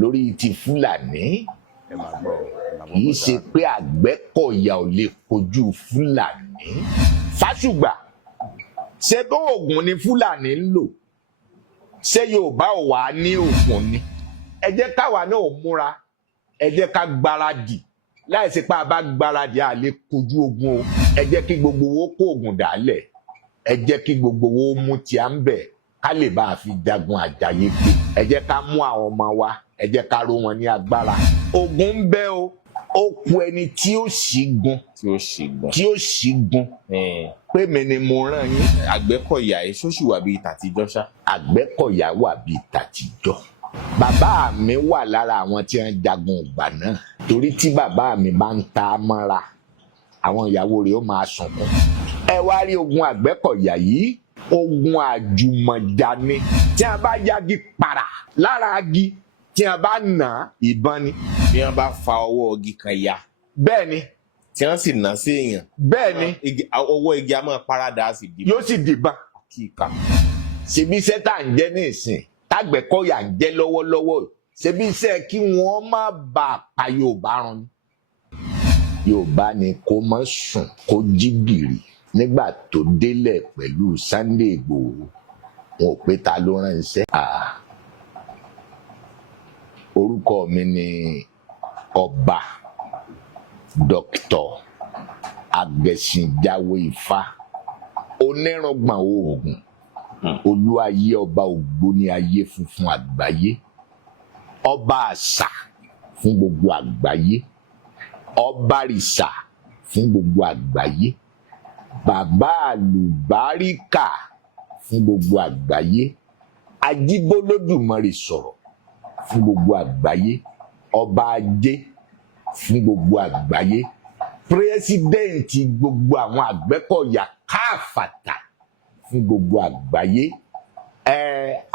lórí ti Fúlàní kì í ṣe pé Àgbẹ̀kọ̀yà ò lè kojú Fúlàní. Fásùgbà ṣé tó oògùn ni Fúlàní ń lò, ṣé Yorùbá ò wá ní oògùn ni? Ẹ jẹ́ káwa náà múra, ẹ jẹ́ ká gbáradì, láìsí pé a bá gbáradì a lè kojú ogun o. Ẹ jẹ́ kí gbogbo wo kó oògùn dálẹ̀, ẹ jẹ́ kí gbogbo wo mú tí a ń bẹ̀ ká lè bá a fi jagun àjàyè pé. Ẹ jẹ́ ká mú àwọn ọmọ wa, ẹ jẹ́ ká ró wọn ní agbára. Ogun ń bẹ o, ó kù ẹni tí ó ṣígun, pé mi ni mo rán yín. Àgbẹ̀kọ̀yà ẹ̀ ṣóṣì wà bíi tàtijọ́ ṣá. Àgbẹ̀kọ̀yà wà bíi tàtijọ́. Bàbá mi wà lára àwọn tí wọ́n jagun ìgbà náà, torí tí bàbá mi bá ń ta mọ́ra àwọn ìyàwó rẹ̀ ó máa sunkún. Ẹ wá rí ogun Àgbẹ̀kọ̀yà yìí, ogun àjùmọ̀jà ni. Tí a bá yagi para lára agi, tí a bá nà ìbọn ni. Bí wọ́n bá fa ọwọ́ igi kan ya. Bẹ́ẹ̀ ni. Tí wọ́n sì nà sí èèyàn. Bẹ́ẹ̀ ni. Ọwọ́ igi a máa parada sì dìbọn. Yóò sì dìbọn. Kíkà. Ṣebí iṣẹ́ tá à ń jẹ́ ní ìsìn, t'Àgbẹ̀kọ̀yà ń jẹ́ lọ́wọ́lọ́wọ́. Ṣebí iṣẹ́ kí wọ́n má bàa pa Yorùbá run ni. Yorùbá ni kó má sùn kó jí gìrì nígbà tó délẹ̀ pẹ̀lú Sunday Igboho. Wọn ò pé ta ló ránṣẹ́. Orúkọ mi ni Ọba Dr. Agẹṣinjáwé Ifá, onírùngbọ̀n oògùn, olúayé ọba ògbóni ayé funfun àgbáyé, ọba àṣà fún gbogbo àgbáyé, ọba rìṣà fún gbogbo àgbáyé, bàbá àlùbáríkà fún gbogbo àgbáyé, ajíbólódùmarè sọ̀rọ̀ fún gbogbo àgbáyé, ọba ajé fún gbogbo àgbáyé, pírẹsidẹ́ǹtì gbogbo àwọn Àgbẹ̀kọ̀yà káfàtà fún gbogbo àgbáyé,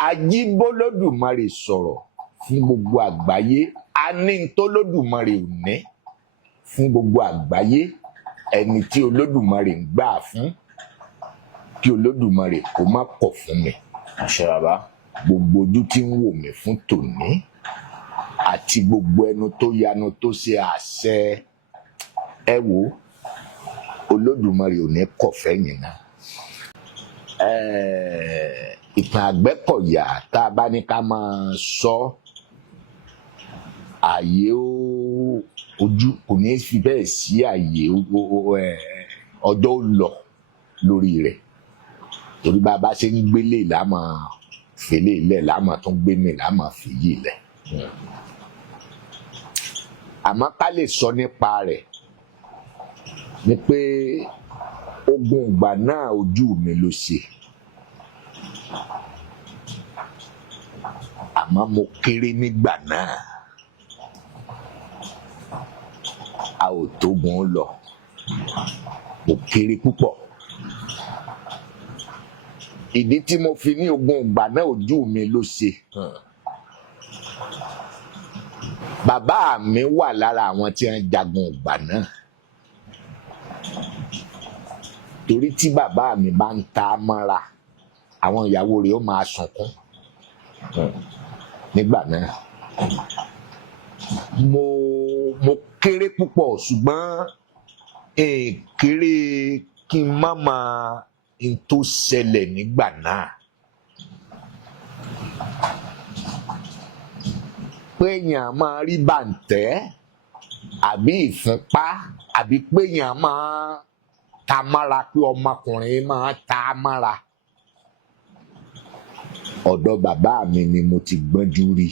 ajíbólódùmarè sọ̀rọ̀ fún gbogbo àgbáyé, anítólódùmarè ò ní fún gbogbo àgbáyé, ẹni tí Olódùmarè ń gbà fún, kí Olódùmarè kó má kọ̀ fún mi. Àṣẹ bàbá. Gbogbo ojú tí ń wò mí fún tòní àti gbogbo ẹnu tó yanu tó ṣe àṣẹ, ẹ wò Olódùmarè ò ní kọ̀ fẹ́yìn náà. Ìtàn Àgbẹ̀kọ̀yà tá a bá ní ká máa sọ, ààyè ojú kò ní fi bẹ́ẹ̀ sí ààyè, ọjọ́ ó lọ lórí rẹ̀, torí bá a bá ṣe ń gbélé láàmà fèlè ilẹ̀ láàmà tún gbé mi láàmà fèyí ilẹ̀. Àmọ́ ká lè sọ nípa rẹ̀ ni pé ogun ìgbà náà ojú mi ló ṣe, àmọ́ mo kéré nígbà náà, a ò tógun lọ, mo kéré púpọ̀. Ìdí tí mo fi ní ogun ìgbà náà ojú mi ló ṣe, bàbá mi wà lára àwọn tí wọ́n jagun ìgbà náà, torí tí bàbá mi bá ń ta mọ́ra àwọn ìyàwó rẹ̀ ó máa sunkún nígbà náà. Mo kéré púpọ̀, ṣùgbọ́n kéré kí n má máa n tó ṣẹlẹ̀ nígbà náà. Pé èèyàn máa rí bàǹtẹ́ àbí ìfúnpá, àbí pé èèyàn máa ta mára, pé ọmọkùnrin máa ta mára, ọ̀dọ̀ bàbá mi ni mo ti gbọ́njú rí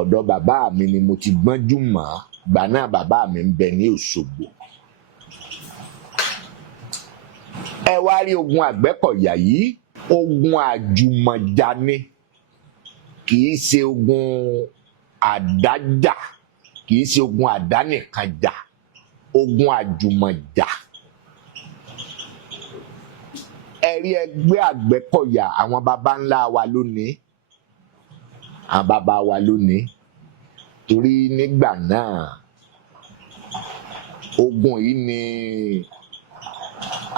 ọ̀dọ̀ bàbá mi ni mo ti gbọ́njú mọ̀ gbà náà bàbá mi ń bẹ ní Òṣogbo. Ẹ wá rí ogun Àgbẹ̀kọ̀yà yìí ogun àjùmọ̀jà ni kì í ṣe ogun àdájà kì í ṣe ogun àdánìkanjà ogun àjùmọ̀jà. Ẹ̀rí ẹgbẹ́ Àgbẹ̀kọ̀yà àwọn baba ńlá wa lónìí àwọn baba wa lónìí torí nígbà náà ogun yìí ni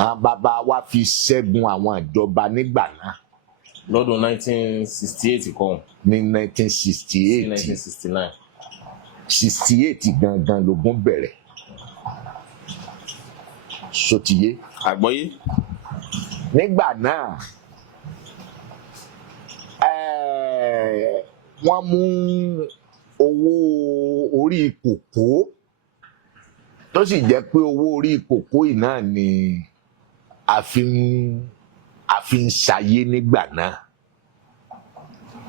àwọn baba wa fi ṣẹ́gun àwọn ìjọba nígbà náà. Lọ́dún 1968 kan. Ní 1968 1969. 68 gangan lógun bẹ̀rẹ̀ sotiye. Àgbọ́yé. Nígbà náà wọ́n mú owó orí kòkó tó sì jẹ́ pé owó orí kòkó yìí náà ni a fi ń ṣayé nígbà náà.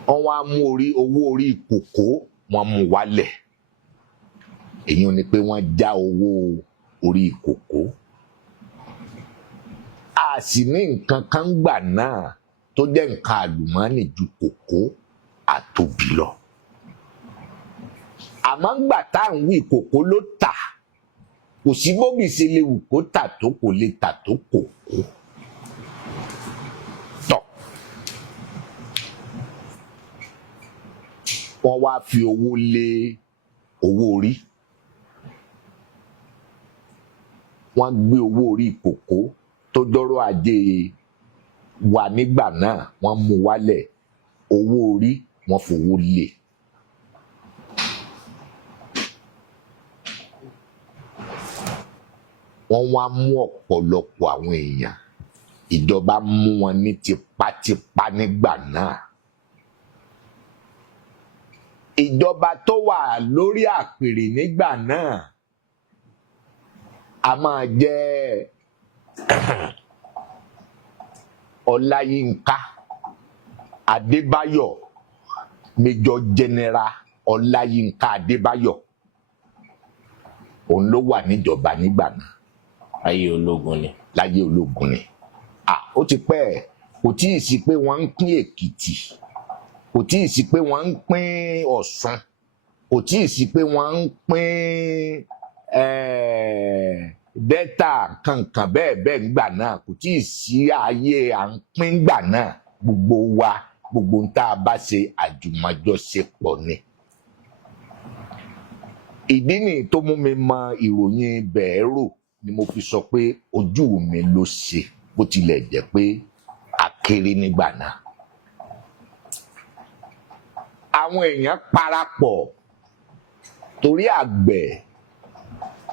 Wọ́n wá mú owó orí kòkó wọ́n mú wálẹ̀ èyí ni pé wọ́n já owó orí kòkó. A sì ní nǹkan kan gbà náà tó jẹ́ nǹkan àlùmọ́ọ́nì ju kòkó àtòbí lọ. Àmọ́ ńgbà tá à ń wí kòkó ló tà kò sí bóbì ṣe lè wù kó tà tó kò lè tà tó kòkó. Tọ́ wọ́n wá fi owó lé owó orí. Wọ́n gbé owó orí kòkó tó dọ́rọ̀ ajé wa nígbà náà wọ́n mú wálẹ̀ owó orí wọ́n fowó lé. Wọ́n wá mú ọ̀pọ̀lọpọ̀ àwọn èèyàn ìjọba mú wọn ní tipátipá nígbà náà. Ìjọba tó wà lórí àpèrè nígbà náà a máa jẹ́ Ọláyínká Adébáyọ̀ Major General Ọláyínká Adébáyọ̀ òun ló wà níjọba nígbà náà. Ayé ológun ni. Láyé ológun ni. Ó ti pẹ́ kò tí ì sí pé wọ́n ń pín Èkìtì kò tí ì sí pé wọ́n ń pín Ọ̀ṣun kò tí ì sí pé wọ́n ń pín Delta kankan bẹ́ẹ̀ nígbà náà kò tí ì sí ayé à ń pín gbà náà gbogbo wa gbogbo ń tá a bá ṣe àjùmọ̀jọṣepọ̀ ni. Ìdí nìyí tó mú mi mọ ìròyìn bẹ̀ẹ́rò ni mo fi sọ pé ojú mi ló ṣe bó tilẹ̀ jẹ́ pé a kéré nígbà náà. Àwọn èèyàn parapọ̀ torí àgbẹ̀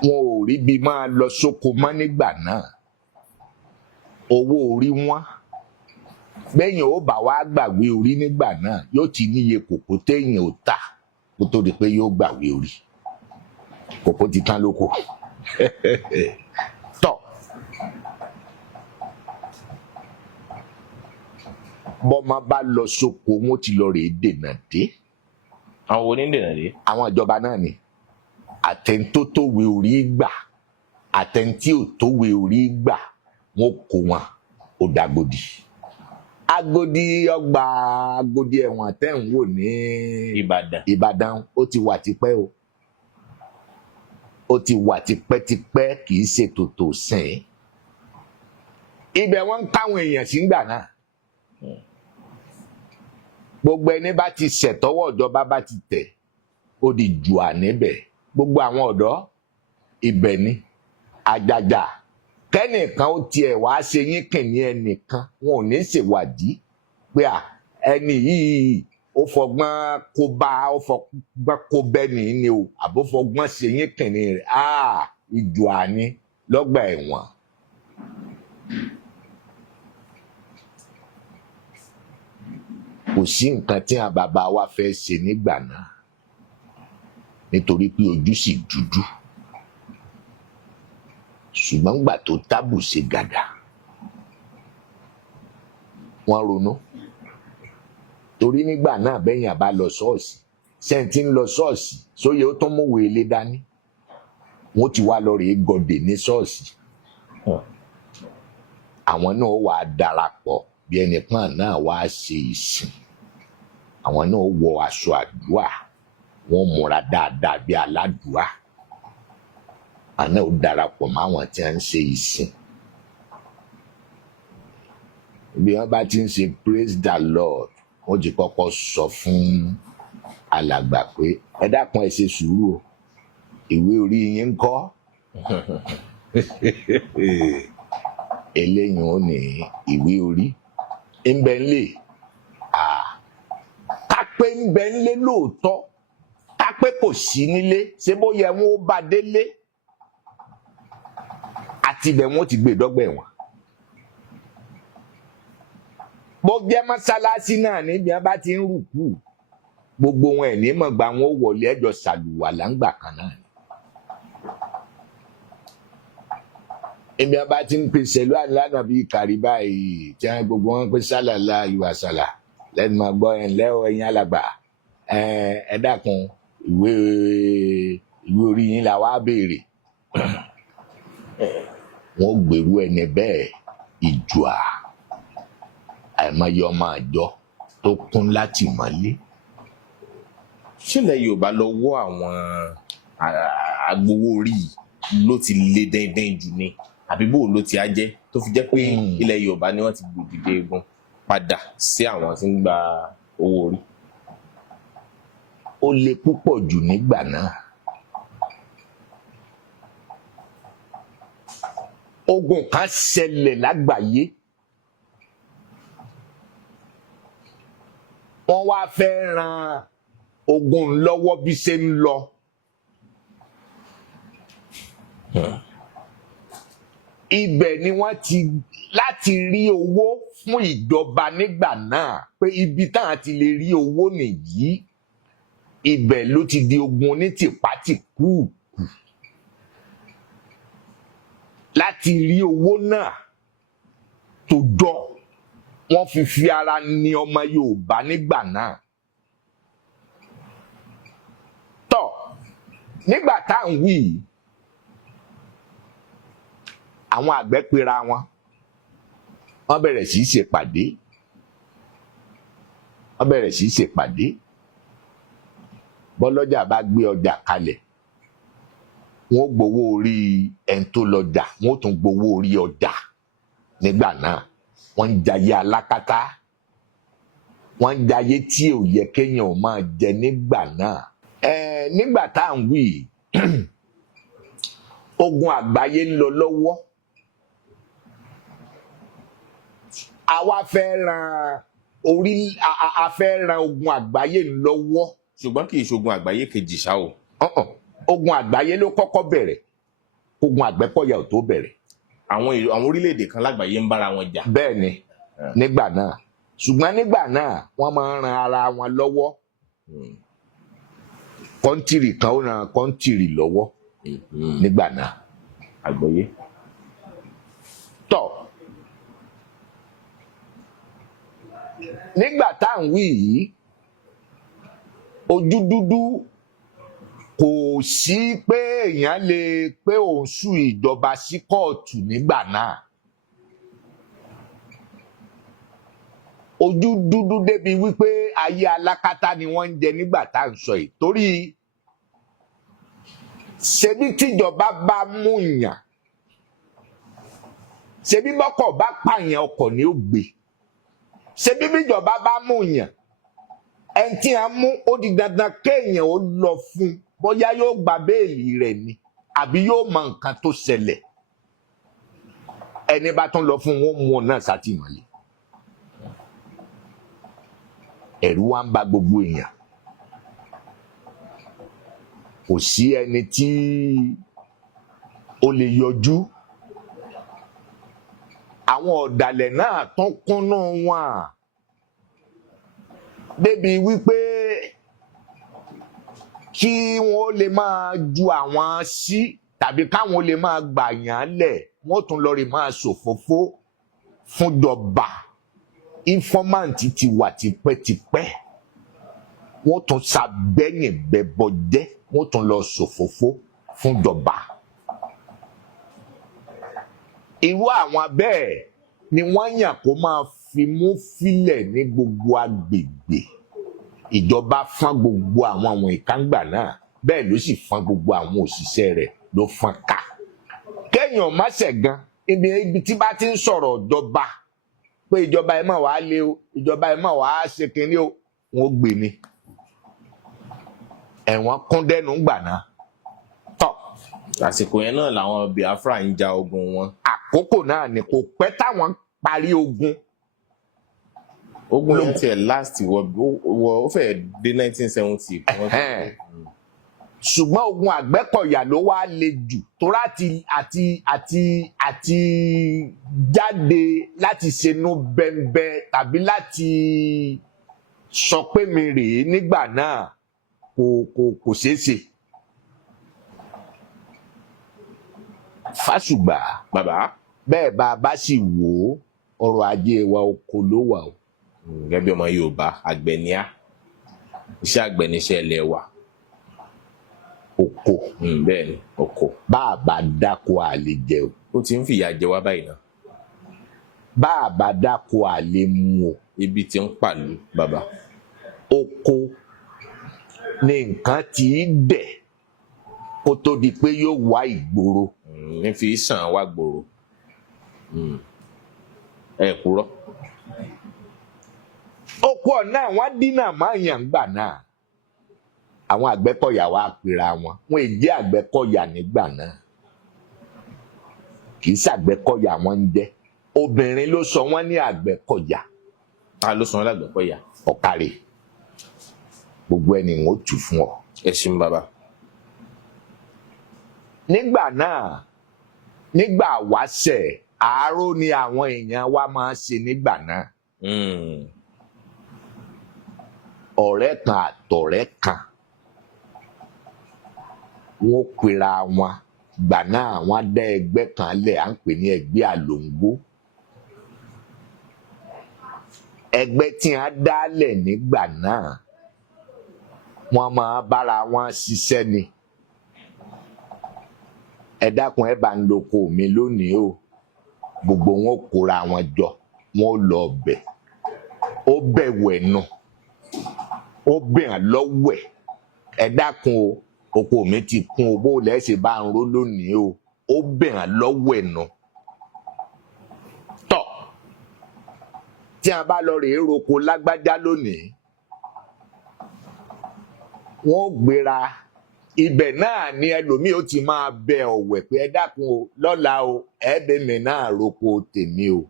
wọn ò rí bí máa lọ sóko mọ́ nígbà náà. Owó orí wọn bẹ́yìn ó bá wá gbàgbé orí nígbà náà yóò ti níye kòkó téèyàn ò tà kó tó di pé yóò gbàgbé orí. Kòkó ti tán lóko. Tọ́ bọ́mọ bá lọ sóko wọn ti lọ rèé dènà dé. Àwọn wo ní dènà dé? Àwọn ìjọba náà ni àtẹ̀ntó tó wé orí gbà àtẹ̀ntí ò tó wé orí gbà wọn kó wọn ó dàgòdì. Agodi ọgbà Agodi ẹ̀wọ̀n tẹ́ ń wò ní Ìbàdàn ó ti wà tipẹ́ o. Ó ti wà tipẹ́tipẹ́ kì í ṣe tòótò sìn. Ibẹ̀ wọ́n ń káwọn èèyàn sí gbà náà. Gbogbo ẹni bá ti ṣẹ̀tọ́wọ́ ìjọba bá ti tẹ̀ ó di jùà níbẹ̀. Gbogbo àwọn ọ̀dọ́ ibẹ̀ ni àjàjà kẹ́nìkan ó tiẹ̀ wá ṣe yín kìnní ẹnìkan wọn ò ní ṣèwádìí pé ẹni yìí ó fọgbọ́n kó bá ó fọgbọ́n kó bẹ́ni ni o àbó fọgbọ́n ṣe yín kìnní rẹ̀ ìjùà ni lọ́gbà ẹ̀wọ̀n. Kò sí nǹkan tí àwọn bàbá wa fẹ́ ṣe nígbà náà nítorí pé ojú sì dúdú. Ṣùgbọ́n gbà tó tábù ṣe gàdà wọ́n ronú torí nígbà náà bẹ́yìn àbá lọ ṣọ́ọ̀ṣì sẹ́ńtì ń lọ ṣọ́ọ̀ṣì sóye ó tún múwèé ilé dání wọ́n ti wá lọ rèé gọdè ní ṣọ́ọ̀ṣì àwọn náà wà á darapọ̀ bí ẹnìkan náà wá ṣe ìsìn àwọn náà wọ aṣọ àdúrà wọ́n múra dáadáa bí aládùúrà àwọn náà darapọ̀ mọ́ àwọn tí wọ́n ń ṣe ìsìn bí wọ́n bá ti ń ṣe praise the Lord wọ́n ti kọ́kọ́ sọ fún alàgbà pé ẹ dákun ẹ ṣe sùúrù o ìwé orí yín ń kọ́ eléyìí ò ní ìwé orí ńbẹ́ńlẹ̀ kápẹ́ ńbẹ́ńlẹ̀ lóòótọ́ kápẹ́ kò sí nílé ṣé bó yẹ wọn ó bá délé àti ibẹ̀ wọn ó ti gbé dọ́gba ẹ̀wọ̀n bó jẹ́ mọ́sálásí náà níbi wọn bá ti ń rùkú gbogbo wọn ẹ̀ ní mọ̀gbà wọn ó wọlé ẹjọ́ ṣàlùwà láǹgbà kan náà èmi àbá ti ń pèsè ìlú àlànà bíi kàrí báyìí tí wọn gbogbo wọn pè sálàlá ìwà sàlà lẹ́nu máa gbọ́ ńlẹ́ o ẹ̀yin alàgbà ẹ dákun ìwé orí yín là wá béèrè wọn gbèrú ẹni bẹ́ẹ̀ ìjùà àìmọye ọmọ àjọ tó kún láti mọ́lé. ṣílẹ̀ Yorùbá lọ wọ́ àwọn agbowó orí ló ti lé dẹ́ndẹ́n jù ni àbí bó ló ti á jẹ́ tó fi jẹ́ pé ilẹ̀ Yorùbá ni wọ́n ti gbòdìdé egun padà sí àwọn tí ń gba owó orí. ó le púpọ̀ jù nígbà náà. ogun kan ṣẹlẹ̀ lágbàáyé wọ́n wá fẹ́ ran ogun lọ́wọ́ bí ṣe ń lọ. Ibẹ̀ ni wọ́n ti láti rí owó fún ìjọba nígbà náà pé ibi táwọn ti lè rí owó nìyí ibẹ̀ ló ti di ogun onítìpátìkù láti rí owó náà tó jọ wọ́n fi ara ní ọmọ Yorùbá nígbà náà. Tọ́ nígbà tá à ń wí yìí àwọn àgbẹ̀ pera wọn wọ́n bẹ̀rẹ̀ sí í ṣèpàdé bọ́lọ́jà bá gbé ọjà kalẹ̀ wọ́n gbowó orí ẹni tó lọ́jà wọ́n tún gbowó orí ọjà nígbà náà wọ́n ń jayé alákatá wọ́n ń jayé tí ò yẹ kéèyàn ò máa jẹ nígbà náà. Nígbà tá à ń wí ogun àgbáyé ń lọ lọ́wọ́ àwa fẹ́ ran ogun àgbáyé lọ́wọ́. ṣùgbọ́n kì í ṣogun àgbáyé kejì ṣá o. Ogun àgbáyé ló kọ́kọ́ bẹ̀rẹ̀ ogun Àgbẹ̀kọ̀yà ò tó bẹ̀rẹ̀. àwọn orílẹ̀-èdè kan lágbàáyé ń bára wọn jà. bẹ́ẹ̀ ni nígbà náà ṣùgbọ́n nígbà náà wọ́n máa ń ran ara wọn lọ́wọ́ kọ́ńtìrì kan ó ran kọ́ńtìrì lọ́wọ́ nígbà náà. àgbọ́yé. Tọ́ nígbà tá à ń wí yìí ojú dúdú kò sí pé èèyàn lè pé òun sùn ìjọba sí kóòtù nígbà náà. Ojú dúdú débi wípé ayé alákatá ni wọ́n ń jẹ nígbà tá à ń sọ yìí torí ṣebí tíjọba bá mú yàn ṣebí bọ́kọ̀ bá pààyàn ọkọ̀ ni ó gbé ṣebí bíjọba bá mú yàn ẹni tí a mú ó di dandan kéèyàn ó lọ fún bóyá yóò gba béèlì rẹ̀ ni àbí yóò mọ nǹkan tó ṣẹlẹ̀ ẹni bá tún lọ fún wọn mú ọ náà sátìmọ́lé. Ẹ̀rù wa ń ba gbogbo èèyàn kò sí ẹni tí ó lè yọjú àwọn ọ̀dàlẹ̀ náà tún kúnnú wọn débi wípé kí wọ́n lè máa ju àwọn sí tàbí káwọn lè máa gbàyàn lẹ̀ wọ́n tún lọ rí máa ṣòfófó fúnjọba informant ti wà tipẹ́tipẹ́ wọ́n tún ṣàgbẹ́yìn bẹbọ jẹ́ wọ́n tún lọ ṣòfófó fúnjọba. Irú àwọn bẹ́ẹ̀ ni wọ́n yàn kó máa fimú fílẹ̀ ní gbogbo agbègbè. Ìjọba fọ́n gbogbo àwọn ìkángbà náà bẹ́ẹ̀ ló sì fọ́n gbogbo àwọn òṣìṣẹ́ rẹ̀ ló fọ́n ká. Kéèyàn má ṣẹ̀gan ibi tí bá ti ń sọ̀rọ̀ ìjọba pé ìjọba ẹ má wàá lé o ìjọba ẹ má wàá ṣe kinní o wọn ó gbé ni. Ẹ̀wọ̀n kún dẹ́nu gbà náà. Tọ́. Àsìkò yẹn náà làwọn Biafra ń ja ogun wọn. Àkókò náà ni kò pẹ́ táwọn parí ogun. Ogun yẹn tiẹ̀ last wọ ó fẹ́ dé 1970. Ṣùgbọ́n ogun Àgbẹ̀kọ̀yà ló wá le jù torá àti jáde láti ṣenú bẹ́ńbẹ́ tàbí láti sọ pé mi rèé nígbà náà kò ṣeé ṣe. Fásùgbà bàbá bẹ́ẹ̀ bá a bá sì wò ó ọrọ̀ ajé wa oko ló wà o. Gẹ́gẹ́ bí ọmọ Yorùbá àgbẹ̀ ni á iṣẹ́ àgbẹ̀ níṣẹ́ ilẹ̀ wa. Oko bẹ́ẹ̀ ni oko. Bá a bá dáko a lè jẹ o. Ó ti ń fìyà jẹ wá báyìí náà. Bá a bá dáko a lè mu o. Ibi tí ń pàlú bàbá. Oko ni nǹkan tí í dẹ̀ kó tó di pé yóò wá ìgboro. Ní fi sàn wá gbòòrò. Ẹ kúrò. Oko ọ̀nà àwọn dínà máa yàn gbà náà. Àwọn Àgbẹ̀kọ̀yà wa pera wọn èjé Àgbẹ̀kọ̀yà nígbà náà. Kì í ṣàgbẹ̀kọ̀yà wọn ń jẹ́. Obìnrin ló sọ wọ́n ní Àgbẹ̀kọ̀yà. Ta ló sọ wọ́n l'Àgbẹ̀kọ̀yà? Ọ̀kàrẹ̀. Gbogbo ẹni wọn ó tù fún ọ. Ẹ ṣeun bàbá. Nígbà náà nígbà wáṣẹ̀ àárò ni àwọn èèyàn wa máa ń ṣe nígbà náà. Ọ̀rẹ́ kan àtọ̀rẹ́ kan wọ́n pera wọn gbà náà wọ́n dá ẹgbẹ́ kan lẹ̀ à ń pè ní ẹgbẹ́ Àlòǹgbó. Ẹgbẹ́ tí wọ́n dálẹ̀ nígbà náà wọ́n máa bára wọn ṣiṣẹ́ ni. Ẹ dákun ẹ bá ń loko mi lónìí o gbogbo wọn kóra wọn jọ wọn lọ bẹ̀ ó bẹ̀ wẹ̀ nù ó bẹ̀ hàn lọ́wẹ̀ ẹ dákun o oko mi ti kún o bó lẹ́sẹ̀ bá ń ró lónìí o ó bẹ̀ hàn lọ́wẹ̀ nù. Tọ́ tí a bá lọ rèé roko lágbájá lónìí wọ́n gbéra ibẹ̀ náà ni ẹlòmíì ó ti máa bẹ ọ̀wẹ̀ pé ẹ dákun o lọ́la o ẹ̀ẹ́dẹ̀ mi náà roko tèmi o.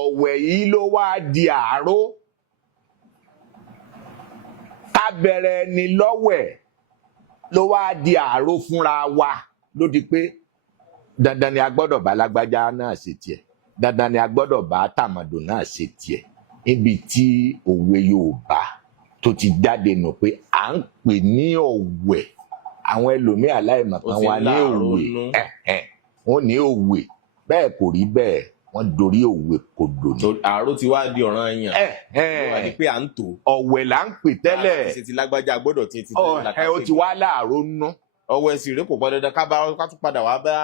Ọ̀wẹ̀ yìí ló wá di àárò ká bẹ̀rẹ̀ ni lọ́wẹ̀ ló wá di àárò fúnra wa ló di pé dandan ni a gbọ́dọ̀ bá lágbájá náà ṣe tiẹ̀ dandan ni a gbọ́dọ̀ bá tàmọ̀dò náà ṣe tiẹ̀ níbi tí òwe Yorùbá tó ti jáde nù pé à ń pè ní ọ̀wẹ̀ àwọn ẹlòmíì aláìmọ̀kan wa ní òwe wọ́n ní òwe bẹ́ẹ̀ kò rí bẹ́ẹ̀ wọ́n dorí òwe kodò ní. Àárò ti wá di ọ̀ràn yàn ló wá di pé à ń tò. Ọ̀wẹ̀ là ń pè tẹ́lẹ̀ ṣe ti lágbájá gbọ́dọ̀ tí ti tẹ́lẹ̀ lákàtúntì. ó ti wá láàárọ̀ nú. Ọ̀wẹ̀ sì rèé kò pọn dandan ká tún padà wá bá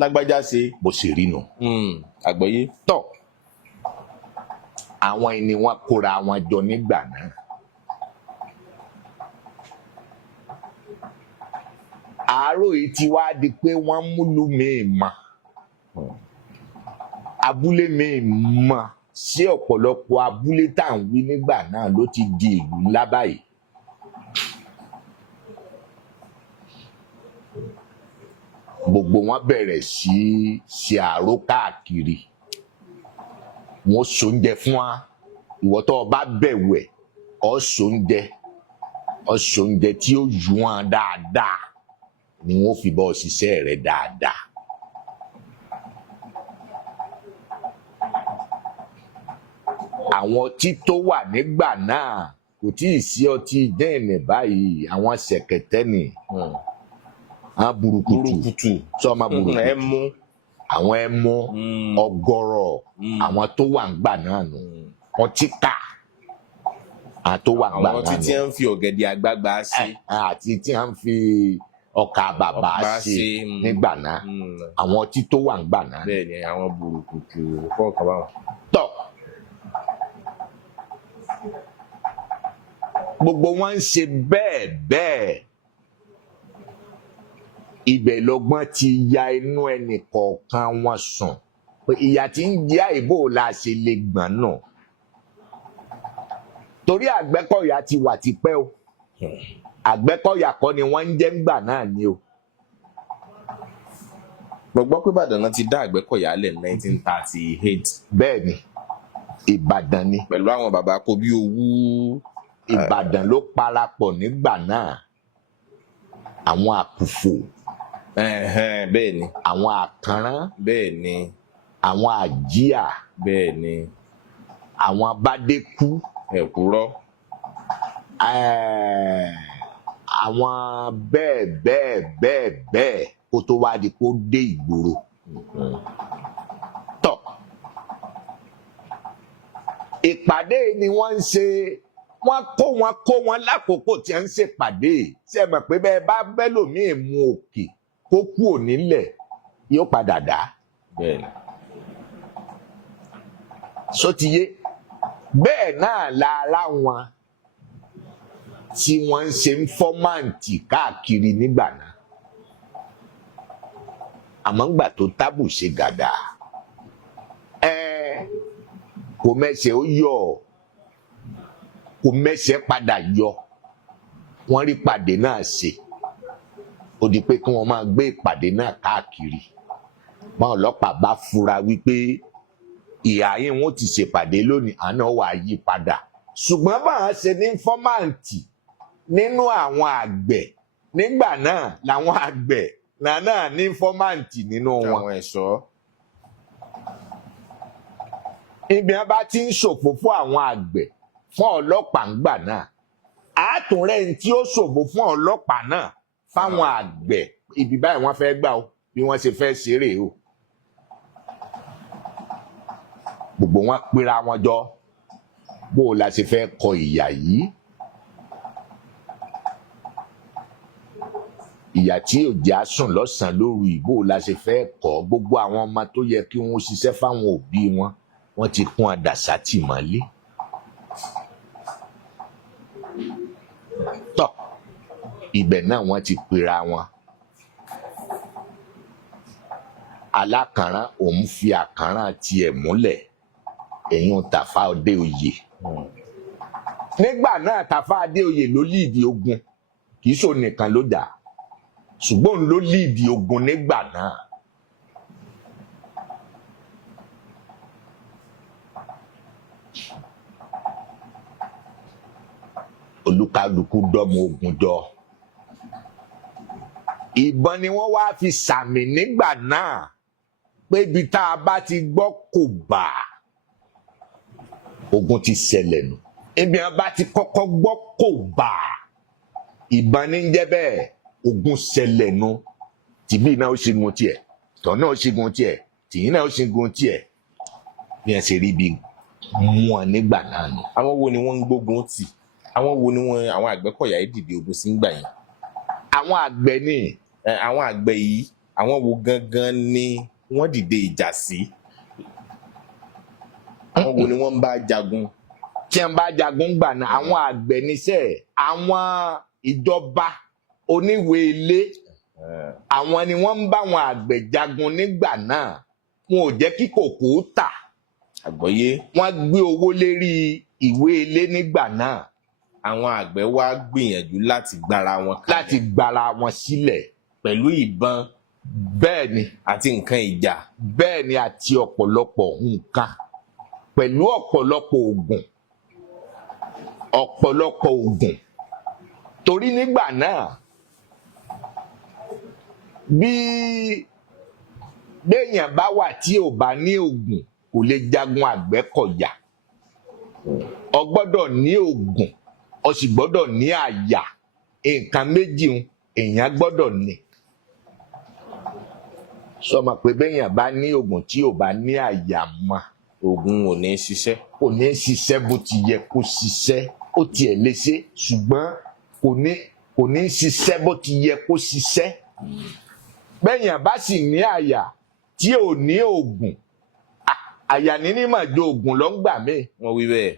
lágbájá ṣe. Bó ṣe rí nù. Àgbọ́yé. Tọ́ àwọn ẹni wọn kóra wọn jọ nígbà náà. Àárò yìí ti wá di pé wọ́n múlù míì mọ́ abúlé míì mọ́ sí ọ̀pọ̀lọpọ̀ abúlé tá à ń wí nígbà náà ló ti di ìlú ńlá báyìí. Gbogbo wọn bẹ̀rẹ̀ sí ṣe àárò káàkiri wọ́n ṣoúnjẹ fún wa ìwọ tó o bá bẹ̀wẹ̀ ọ ṣoúnjẹ tí ó yù wọn dáadáa ni wọ́n fi bọ́ ṣiṣẹ́ rẹ̀ dáadáa. Àwọn ọtí tó wà nígbà náà kò tí ì sí ọtí dẹ́ẹ̀nì báyìí àwọn ṣẹ̀kẹ̀tẹ́ ni àwọn burúkutu burúkutu sọ ma burúkutu ẹmu àwọn ẹmọ ọ̀gọ̀rọ̀ àwọn tó wà ń gbà náà nù ọtí ká àwọn tó wà ń gbà náà nù àwọn tí ń fi ọ̀gẹ̀dẹ̀ àgbagbà ṣe àti tí wọ́n fi ọkà bàbà ṣe nígbà náà àwọn ọtí tó wà ń gbà náà. bẹ́ẹ̀ ni àwọn burúkutu kọ̀ọ̀kan báwọn. tọ́ gbogbo wọn ń ṣe bẹ́ẹ̀ bẹ́ẹ̀ ibẹ̀ lọ́gbọ́n ti ya inú ẹnì kọ̀ọ̀kan wọn sùn pé ìyà tí ń jẹ àìbò la ṣe lè gbọ̀n náà torí Àgbẹ̀kọ̀yà ti wà tipẹ́ o Àgbẹ̀kọ̀yà kọ́ ni wọ́n ń jẹ́ ńgbà náà ni o. mo gbọ́ pé Ìbàdàn náà ti dá Àgbẹ̀kọ̀yà lẹ̀ 1938. bẹ́ẹ̀ ni Ìbàdàn ni. pẹ̀lú àwọn bàbá kó bí owú. Ìbàdàn ló parapọ̀ nígbà náà àwọn àkùfò. bẹ́ẹ̀ ni. àwọn àkànrán. bẹ́ẹ̀ ni. àwọn àjíà. bẹ́ẹ̀ ni. àwọn bádékú. ẹ̀kúrọ́. àwọn bẹ́ẹ̀ bẹ́ẹ̀ bẹ́ẹ̀ bẹ́ẹ̀ kó tó wá di kó dé ìgboro. tọ́ ìpàdé ni wọ́n ń ṣe wọ́n kó wọn lákòókò tí wọ́n ń ṣèpàdé ṣe mọ̀ pé bẹ́ẹ̀ bá bẹ́lòmíì mú òkè kó kúrò nílẹ̀ yóò padà dá. bẹ́ẹ̀ ni. sotiye bẹ́ẹ̀ náà lára wọn tí wọ́n ń ṣe fọ́máǹtì káàkiri nígbà náà àmọ́ ńgbà tó tábù ṣe gàdà kò mẹ́sẹ̀ ó yọ kò mẹ́sẹ̀ padà yọ wọ́n rí ìpàdé náà ṣe ó di pé kí wọ́n máa gbé ìpàdé náà káàkiri báwọn ọlọ́pàá bá fura wípé ìhà yìí wọ́n ti ṣèpàdé lónìí àná wà yí padà ṣùgbọ́n báwọn ṣe ní fọ́máǹtì nínú àwọn àgbẹ̀ nígbà náà làwọn àgbẹ̀ náà ní fọ́máǹtì nínú wọn. àwọn ẹ̀ṣọ́. ibi wọn bá ti ń ṣòfò fún àwọn àgbẹ̀ fún ọlọ́pàá ńgbà náà àátúnrẹ́ ní tí ó ṣòfò fún ọlọ́pàá náà fáwọn àgbẹ̀ ibi báyìí wọ́n fẹ́ gbà ó bí wọ́n ṣe fẹ́ ṣeré o. gbogbo wọn pera wọn jọ bó o la ṣe fẹ́ kọ ìyà yìí. ìyà tí òjì á sùn lọ́sàn-án lóru ìbò la ṣe fẹ́ kọ́ gbogbo àwọn ọmọ tó yẹ kí wọ́n ṣiṣẹ́ fáwọn òbí wọn wọ́n ti kún àdàsá tì mọ́lé. tọ́ ibẹ̀ náà wọ́n ti pera wọn. alákànrán òun fi àkànrán tiẹ̀ múlẹ̀ èyún Tàfà Adéoyè. nígbà náà Tàfà Adéoyè ló líìdì ogun kì í ṣò nìkan ló dà ṣùgbọ́n òun ló líìdì ogun nígbà náà. olúkálùkù dọ́mọ ogun jọ. ìbọn ni wọ́n wá fi sàmì nígbà náà pé ibi tá a bá ti gbọ́ kò bá ogun ti ṣẹlẹ̀ nù. ibi a bá ti kọ́kọ́ gbọ́ kò bá ìbọn ní jẹ́ bẹ́ẹ̀ ogun ṣẹlẹ̀ nù. tìbí náà ó ṣẹ́gun tiẹ̀ tọ́ náà ó ṣẹ́gun tiẹ̀ tìyín náà ó ṣẹ́gun tiẹ̀ bí wọ́n ṣe rí bí wọn nígbà náà nù. àwọn wo ni wọ́n ń gbógun tì àwọn wo ni wọ́n àwọn Àgbẹ̀kọ̀yà yìí dìde ogun sí ńgbà yẹn. àwọn àgbẹ̀ ni. àwọn àgbẹ̀ yìí àwọn wo gangan ni wọ́n dìde ìjà sí. àwọn wo ni wọ́n ń bá jagun. tí wọ́n bá jagun gbà náà àwọn àgbẹ̀ níṣẹ́ àwọn ìjọba oníwèé ilé àwọn ni wọ́n ń bá àwọn àgbẹ̀ jagun nígbà náà wọn ò jẹ́ kí kòkó tà. àgbọ́yé. wọ́n gbé owó lérí ìwé ilé nígbà náà. àwọn àgbẹ̀ wá gbìyànjú láti gbára wọn kalẹ̀. láti gbára wọn sílẹ̀. pẹ̀lú ìbọn. bẹ́ẹ̀ ni. àti nǹkan ìjà. bẹ́ẹ̀ ni àti ọ̀pọ̀lọpọ̀ nǹkan pẹ̀lú ọ̀pọ̀lọpọ̀ oògùn ọ̀pọ̀lọpọ̀ oògùn torí nígbà náà bí béèyàn bá wà tí ò bá ní oògùn kò lè jagun Àgbẹ̀kọ̀yà o gbọ́dọ̀ ní oògùn o sì gbọ́dọ̀ ní àyà nǹkan méjì èèyàn gbọ́dọ̀ ní sọmọ pé béèyàn bá ní oògùn tí ò bá ní àyàmọ́ oògùn ò ní ṣiṣẹ́. kò ní ṣiṣẹ́ bó ti yẹ kó ṣiṣẹ́, ó tiẹ̀ lè ṣe ṣùgbọ́n kò ní ṣiṣẹ́ bó ti yẹ kó ṣiṣẹ́. béèyàn bá sì ní àyà tí ò ní oògùn, àyà níní mà ju oògùn lọ ń gbà mí. wọ́n wí bẹ́ẹ̀.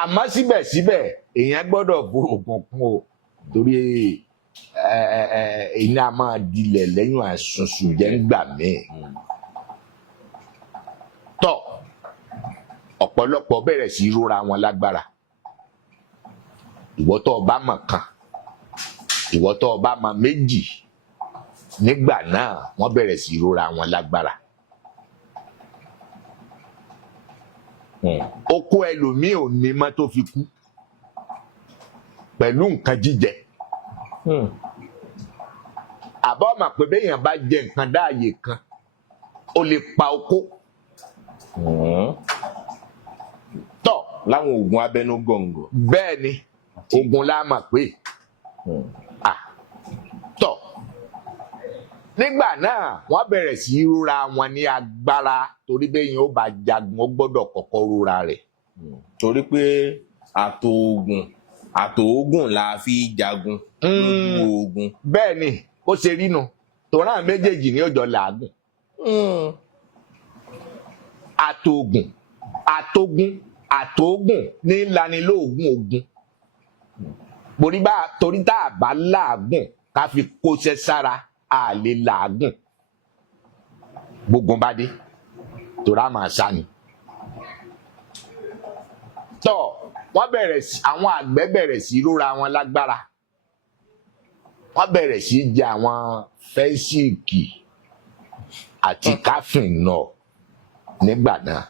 àmọ́ síbẹ̀síbẹ̀ èèyàn gbọ́dọ̀ bo oògùn kún o torí iná máa dilẹ̀ lẹ́yìn àsunṣu jẹ́ ń gbà mí. tọ́ ọ̀pọ̀lọpọ̀ bẹ̀rẹ̀ sí rora wọn lágbára. ìwọ tó o bá mọ̀ kan, ìwọ tó o bá mọ̀ méjì, nígbà náà wọ́n bẹ̀rẹ̀ sí rora wọn lágbára. oko ẹlòmíì ò ní mọ́ tó fi kú pẹ̀lú nǹkan jíjẹ. àbọ̀ mà pé béèyàn bá jẹ nǹkan dáàyè kan ó lè pa oko. tọ́ láwọn oògùn abẹ́nú gọ̀ǹgọ̀. bẹ́ẹ̀ ni oògùn la mà pé. tọ́ nígbà náà wọ́n bẹ̀rẹ̀ sí í rúra wọn ní agbára torí béèyàn ó bá jagun ó gbọ́dọ̀ kọ́kọ́ rúra rẹ̀. torí pé àtòògùn la fi jagun lójú ogun. bẹ́ẹ̀ ni ó ṣe rí nu tòun àwọn méjèèjì ní ọjọ́ làágùn. àtòògùn ní lanilóògùn ogun. torí tá a bá làágùn ká fi kóṣẹ́ sára a lè làágùn gbogbo bá dé torí a máa sá ni. tọ́ àwọn àgbẹ̀ bẹ̀rẹ̀ sí rúra wọn lágbára. wọ́n bẹ̀rẹ̀ sí jẹ àwọn fẹ́ńsìkì àti káfíìn náà nígbà náà.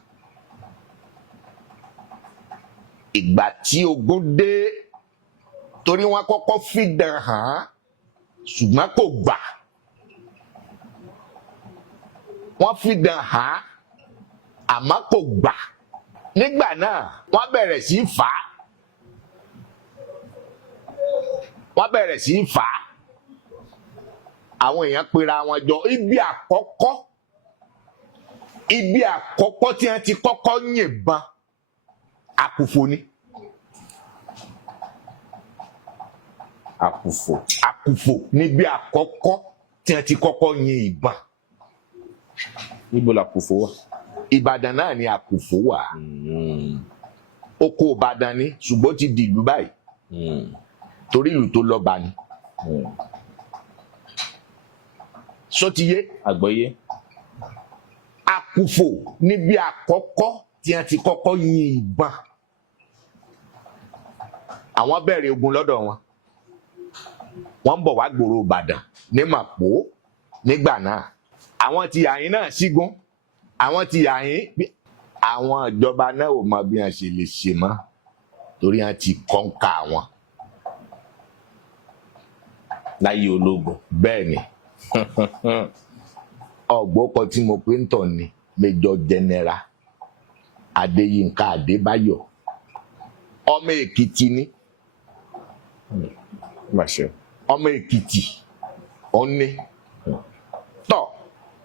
ìgbà tí ogun dé torí wọ́n kọ́kọ́ fìdán hàn án ṣùgbọ́n kò gbà. wọ́n fìdán hàn án àmọ́ kò gbà. nígbà náà wọ́n bẹ̀rẹ̀ sí fà á. àwọn èèyàn pera wọn jọ ibi àkọ́kọ́ tí wọ́n ti kọ́kọ́ yìnbọn àkùfò ni. àkùfò níbi àkọ́kọ́ tí wọ́n ti kọ́kọ́ yin ìbọn. níbo làkùfò wà? Ìbàdàn náà ni àkùfò wà. oko Ìbàdàn ni ṣùgbọ́n ti di ìlú báyìí torí ìlú tó lọ́ba ni. sọtiyé àgbọ́yé. àkùfò níbi àkọ́kọ́ tí wọ́n ti kọ́kọ́ yin ìbọn. àwọn bẹ̀rẹ̀ ogun lọ́dọ̀ wọn. wọ́n ń bọ̀ wá gbòòrò Ìbàdàn ní Màpó nígbà náà. àwọn ti yàyín náà sígun. àwọn ti yàyín àwọn ìjọba náà ò mọ bí wọ́n ṣe lè ṣe mọ́ torí wọ́n ti kọ́ńkà wọn. láyé ológun. bẹ́ẹ̀ ni ọ̀gbọ́kọ tí mo pè ń tọ̀ ni Major General Adéyínká Adébáyọ̀ ọmọ Èkìtì ni. ọmọ Èkìtì ó ní. tọ́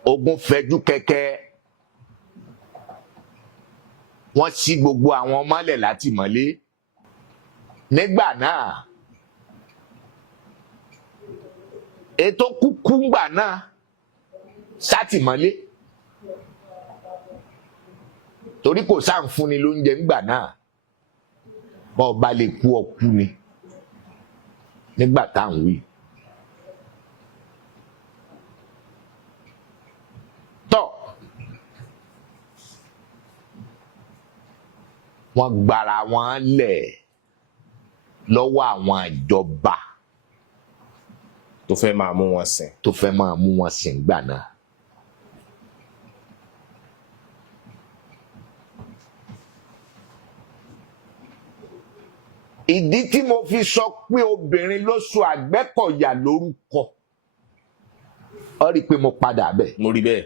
ogun fẹjú kẹ̀kẹ́ wọ́n ṣí gbogbo àwọn ọmọlẹ̀ látìmọ́lé nígbà náà. ètò kúkú ngbà náà sátìmọ́lé torí kò sáǹfúnni lóúnjẹ ngbà náà bọ́ ọba lè kú ọkú ni nígbà táwọn wí. tọ́ wọ́n gbára wọn lẹ̀ lọ́wọ́ àwọn ìjọba tó fẹ́ máa mú wọn sìn. gbà náà. ìdí tí mo fi sọ pé obìnrin ló sọ Àgbẹ̀kọ̀yà lórúkọ ọ rí i pé mo padà bẹ́ẹ̀. mo rí bẹ́ẹ̀.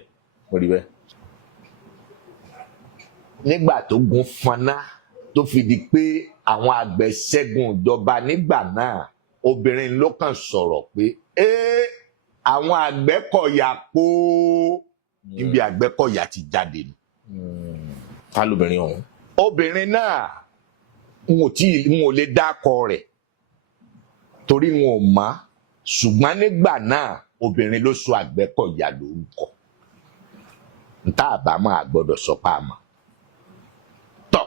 nígbà tó gun fọnà tó fi di pé àwọn àgbẹ̀ ṣẹ́gun ìjọba nígbà náà obìnrin ló kàn sọ̀rọ̀ pé àwọn Àgbẹ̀kọ̀yà po níbi Àgbẹ̀kọ̀yà ti jáde ni. ta lóbìnrin ọ̀hún. obìnrin náà n ò lè dákọ rẹ̀ torí n ò mọ̀ ṣùgbọ́n nígbà náà obìnrin ló sọ Àgbẹ̀kọ̀yà lórúkọ nta àbámọ̀ àgbọ́dọ̀ sọ pa àmọ́ tọ́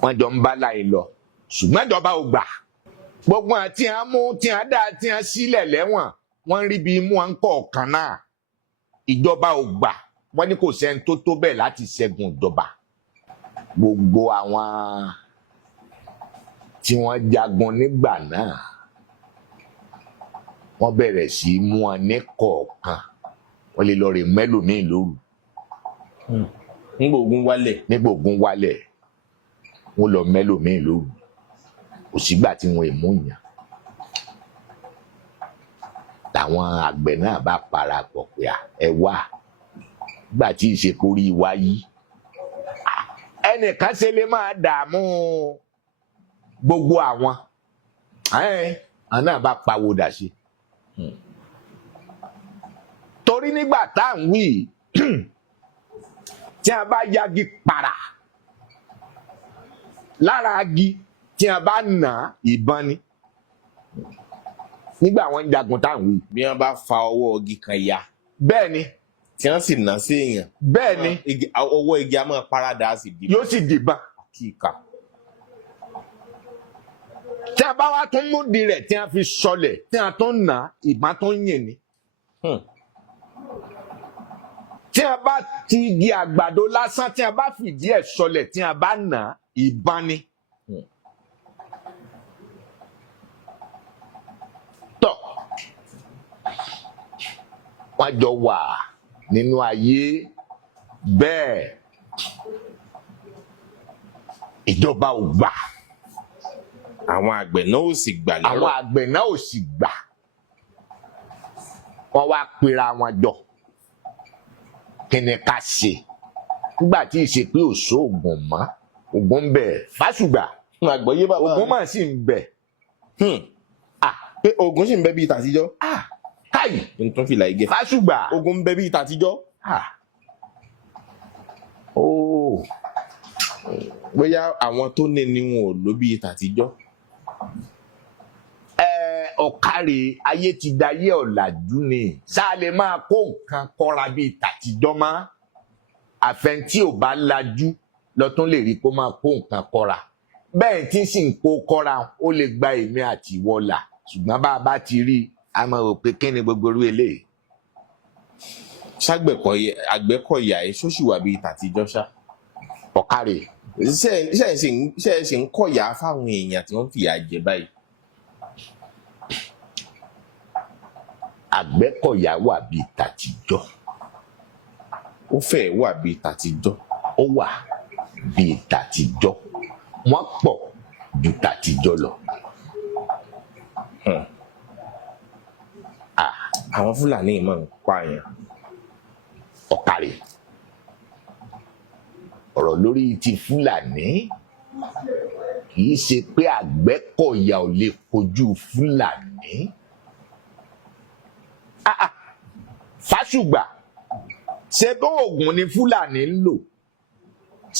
wọ́n jọ ń bá láì lọ ṣùgbọ́n ìjọba ò gbà gbogbo àti àmú tí a dá tí a sílẹ̀ lẹ́wọ̀n wọ́n rí bí mú à ń kọ̀ ọ̀kan náà ìjọba ò gbà wọ́n ní kò sẹ́ni tó tó bẹ́ẹ̀ láti ṣẹ́gun ìjọba gbogbo àwọn tí wọ́n jagun nígbà náà wọ́n bẹ̀rẹ̀ sí í mú wọn ní kọ̀ọ̀kan wọ́n lè lọ rè mẹ́lòmíì lóru. nígbà ogun wálẹ̀ wọ́n lọ mẹ́lòmíì lóru kò sígbà tí wọ́n èmú yàn làwọn àgbẹ̀ náà bá parapọ̀ pé ẹ wá gbà tí ìṣekórí wa yí ẹnìkan ṣe lè máa dààmú gbogbo àwọn náà bá pawódà ṣe torí nígbà tá à ń wí tí a bá yagi para lára agi tí a bá nà ìbọn ni nígbà wọn ń jagun tá à ń wí. bí wọn bá fa ọwọ́ igi kan ya. bẹ́ẹ̀ ni. tí wọn sì nà sí èèyàn. bẹ́ẹ̀ ni. ọwọ́ igi a máa parada a sì dìbọn. yóò sì dìbọn. kíkà. tí a bá wá tún mú di rẹ̀ tí a fi sọlẹ̀ tí a tún nà ìbọn tún yìn ni. tí a bá ti igi àgbàdo lásán tí a bá fìdí ẹ̀ sọlẹ̀ tí a bá nà ìbọn ni. tọ́ wọ́n jọ wà nínú ayé bẹ́ẹ̀ ìjọba ò gbà. àwọn àgbẹ̀ náà ò sì gbà lọ́rọ̀. àwọn àgbẹ̀ náà ò sì gbà. wọ́n wá pera wọn jọ kí ni ká ṣe nígbà tí ìṣe pé òṣó ògùn mọ́ ògùn ń bẹ Fásùgbà àgbọ̀yé bàbá ògùn mà sì ń bẹ. pé ogun sì ń bẹ bíi tàtijọ́. káyì n tún fìlà igẹ. Fásùgbà ogun ń bẹ bíi tàtijọ́. bóyá àwọn tó ní ni wọn ò lò bíi tàtijọ́. ọ̀kàrẹ̀ ayé ti dayé ọ̀làjú ni ṣáà lè máa kó nǹkan kọ́ra bíi tàtijọ́ mọ́ àfẹntí ò bá lajú lọ́tún lè rí kó máa kó nǹkan kọ́ra bẹ́ẹ̀ tí sì ń kó kọ́ra ó lè gba èmi àti ìwọ́là ṣùgbọ́n bá a bá ti rí i a máa rò pé kí ni gbogbo orú eléyìí. Àgbẹ̀kọ̀yà ẹ̀ ṣóṣì wà bíi tàtijọ́ ṣá. ọ̀kàrẹ̀. ṣe é ṣe ń kọ̀yà fáwọn èèyàn tí wọ́n fìyà jẹ báyìí. Àgbẹ̀kọ̀yà wà bíi tàtijọ́. ó fẹ́ẹ̀ wà bíi tàtijọ́. ó wà bíi tàtijọ́. wọ́n pọ̀ ju tàtijọ́ lọ. àwọn Fúlàní máa ń pààyàn. ọ̀kàrẹ̀ ọ̀rọ̀ lórí ti Fúlàní kì í ṣe pé Àgbẹ̀kọ̀yà ò lè kojú Fúlàní. Fásùgbà ṣé bó oògùn ni Fúlàní ń lò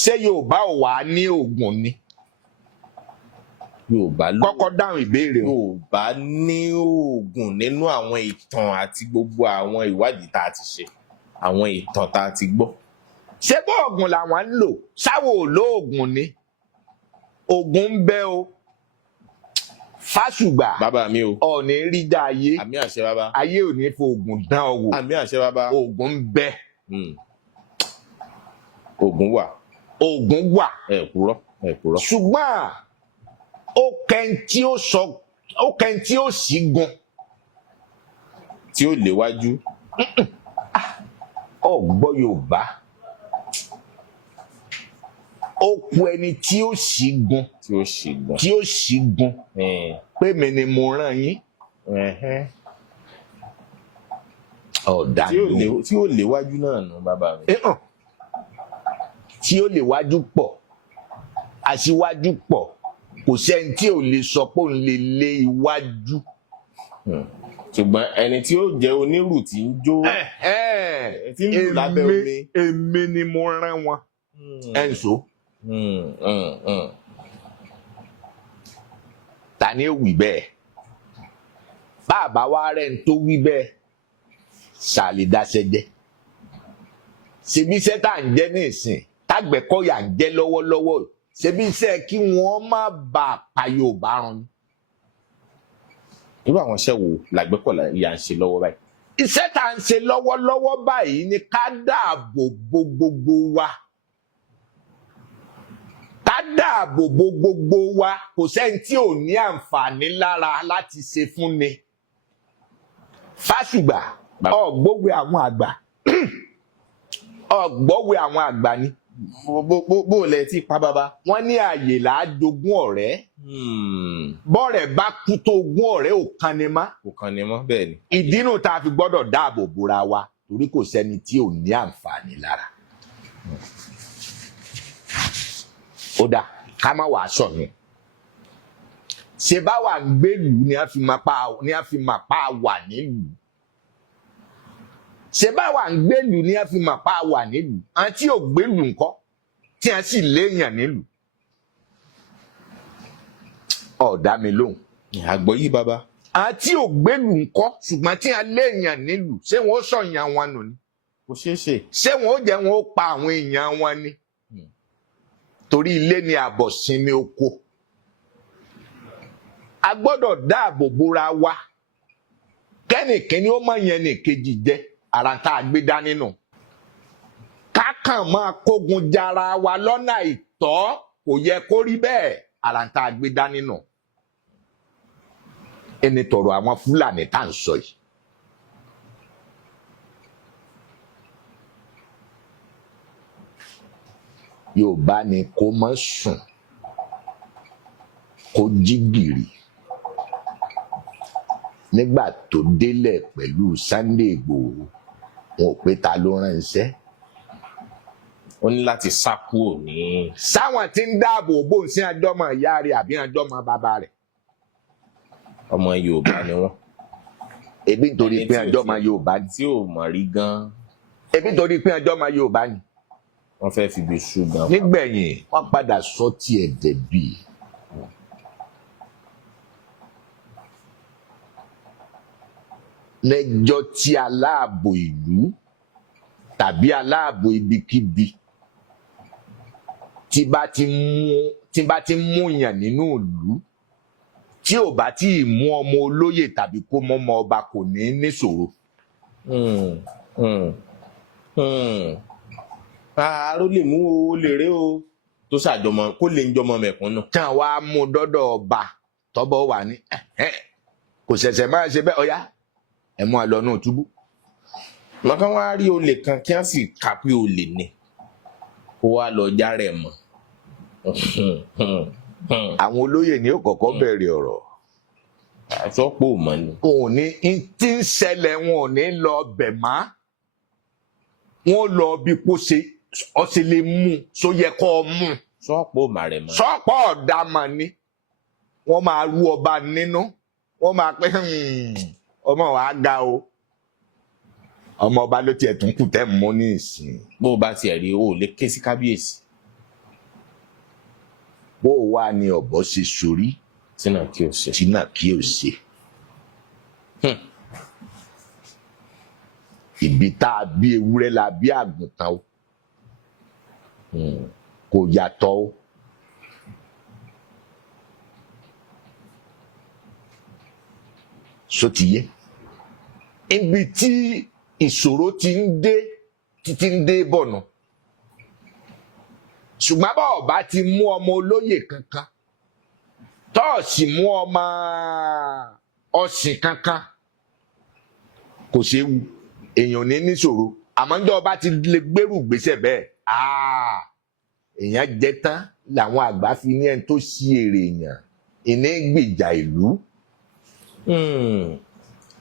ṣé Yorùbá ò wá ní oògùn ni. Yorùbá ló kọ́kọ́ dáhùn ìbéèrè o. Yorùbá ní oògùn nínú àwọn ìtàn àti gbogbo àwọn ìwádìí tá a ti ṣe àwọn ìtàn tá a ti gbọ́. ṣé bó oògùn làwọn ń lò ṣáwò lóògùn ni oògùn ń bẹ o. Fásùgbà bàbá mi o ọ̀ọ́nì rí dá ayé àmì àṣẹ bàbá ayé ò ní fi oògùn dán ọ wò àmì àṣẹ bàbá oògùn ń bẹ. oògùn wà. oògùn wà. ẹ kúrò. ṣùgbọ́n ó kẹ́ntì ó sì gun. tí ó léwájú. ọ̀gbọ́ Yorùbá ó ku ẹni tí ó sì gun. tí ó sì gun. pé mi ni mo rán yín. ọ̀dà ló. tí ó léwájú náà nù bàbá mi. tí ó léwájú pọ̀ aṣíwájú pọ̀ kò sẹ́ni tí ò lè sọ pé òun lè lé iwájú. ṣùgbọ́n ẹni tí ó jẹ́ onírù tí ń jó tí ń lù lábẹ́ omi. èmi ni mo rán wọn. ẹ̀ ń so. ta ni ó wí bẹ́ẹ̀ bàbá wa rẹ̀ ń tó wí bẹ́ẹ̀ ṣàlè dáṣẹ́ jẹ́ ṣebí iṣẹ́ tá à ń jẹ́ ní ìsìn tágbẹ̀kọ̀yà ń jẹ́ lọ́wọ́lọ́wọ́ ṣebí iṣẹ́ kí wọ́n má bàa pa Yorùbá run. irú àwọn iṣẹ́ wo làgbẹ̀kọ̀yà ń ṣe lọ́wọ́ báyìí. iṣẹ́ tá à ń ṣe lọ́wọ́lọ́wọ́ báyìí ni ká dáàbò bo gbogbo wa. ká dáàbò bo gbogbo wa kò sẹ́ni tí ò ní àǹfààní lára láti ṣe fún ni. Fásùgbà ọ̀gbọ́wé àwọn àgbà ọ̀gbọ́wé àwọn àgbà ni. bó lẹ ti pa bàbá. wọ́n ní ààyè là á jogún ọ̀rẹ́. bọ́rẹ̀ bá kú tó ogún ọ̀rẹ́ ò kan ni mọ́. kò kan ni mọ́ bẹ́ẹ̀ ni. ìdí nù tá a fi gbọ́dọ̀ dáàbò bora wa torí kò sẹ́ni tí ò ní àǹfààní lára. ó dáa ká má wàá sọ̀nù. ṣe bá wà ń gbèlú ni a fi máa pa wà nílùú. ṣe bá wà ń gbèlú ni a fi máa pa wà nílùú. àti ò gbèlú ńkọ́ tí a sì léèyàn nílùú. ọ̀dà mi lóhùn. àgbọ̀ yìí bàbá. àti ò gbèlú ńkọ́ ṣùgbọ́n tí a léèyàn nílùú ṣé wọn ó sọ̀yàn wọn nù ni. kò ṣeé ṣe. ṣé wọn ó jẹ́ wọn ó pa àwọn èèyàn wọn ni. torí ilé ni àbọ̀sínmi oko. a gbọ́dọ̀ dáàbò bora wa kẹ́nìkẹ́ni ó mọ̀ yẹn nìkejì jẹ́ ara tá a gbé dání nù. ká kàn máa kógun jara wa lọ́nà ìtọ́ kò yẹ kó rí bẹ́ẹ̀ ara tá a gbé dání nù. ẹni tọrọ àwọn Fúlàní tá à ń sọ yìí. Yorùbá ni kó má sùn kó jí gìrì. Nígbà tó délẹ̀ pẹ̀lú Sunday Igboho wọn ò pé ta ló ránṣẹ́. ó ní láti sá kúrò ní. sáwọn tí ń dáàbò bò ń sin àjọmọ ìyá rẹ̀ àbí àjọmọ bàbá rẹ̀. ọmọ Yorùbá ni wọ́n. ebi nítorí pé àjọmọ Yorùbá ni. tí ò mọ̀ rí gan. ebi nítorí pé àjọmọ Yorùbá ni. wọ́n fẹ́ fi bí ṣùgbọ́n. nígbẹ̀yìn wọ́n padà sọ tiẹ̀ dẹ̀bi. lẹ́jọ́ tí aláàbò ìlú tàbí aláàbò ibikíbi tí bá ti mú yàn nínú ìlú tí ò bá tí ì mú ọmọ olóyè tàbí kó mọ́mọ ọba kò ní níṣòro. àárò lè mú owó lè ré o tó ṣàjọmọ kó lè ń jọmọ mẹ̀kúnnù. tí àwa mú dọ́dọ̀ ọba tọ́bọ̀ wà ní kò ṣẹ̀ṣẹ̀ máa ṣe bẹ́ẹ̀ ọ̀yá ẹ̀ mú àlọ́ náà túbú. lọ́kàn wá rí olè kan kí wọ́n sì kà pé olè ni kó wá lọ járe mọ́. àwọn olóyè ni ó kọ́kọ́ bẹ̀rẹ̀ ọ̀rọ̀. àsọpọ̀ mọ́ ni. òun ní tí ń ṣẹlẹ̀ wọn ò ní lọ bẹ̀ má. wọ́n lọ bí kò ṣe ọ̀sẹ̀ lè mú so yẹ kó o mú. sọ́pọ̀ màrẹ̀ mọ́. sọ́pọ̀ ọ̀dàmọ̀ ni wọ́n máa rú ọba nínú wọ́n máa pẹ́ ọmọ wa ga o ọmọ ọba ló tiẹ̀ tún kù tẹ́ mọ́ ní ìsìn. bó o bá tiẹ̀ rí o lè ké sí kábíyèsí. bó o wá ní ọ̀bọ ṣe sórí tínà kí o ṣe. tínà kí o ṣe. ibi tá a bí ewúrẹ́ la bí àgùntàn o kò yàtọ̀ o. sotiye ibi tí ìṣòro ti ń dé títí ń dé bọ̀nà ṣùgbọ́n bá ọba ti mú ọmọ olóyè kankan tọ́ọ̀sì mú ọmọ ọ̀sìn kankan kò séwu èèyàn ní níṣòro àmọ́ ní ọba ti lè gbèrú gbèsè bẹ́ẹ̀ èèyàn jẹ tán làwọn àgbà fi ní ẹni tó ṣí èrè èèyàn ìní gbìjà ìlú.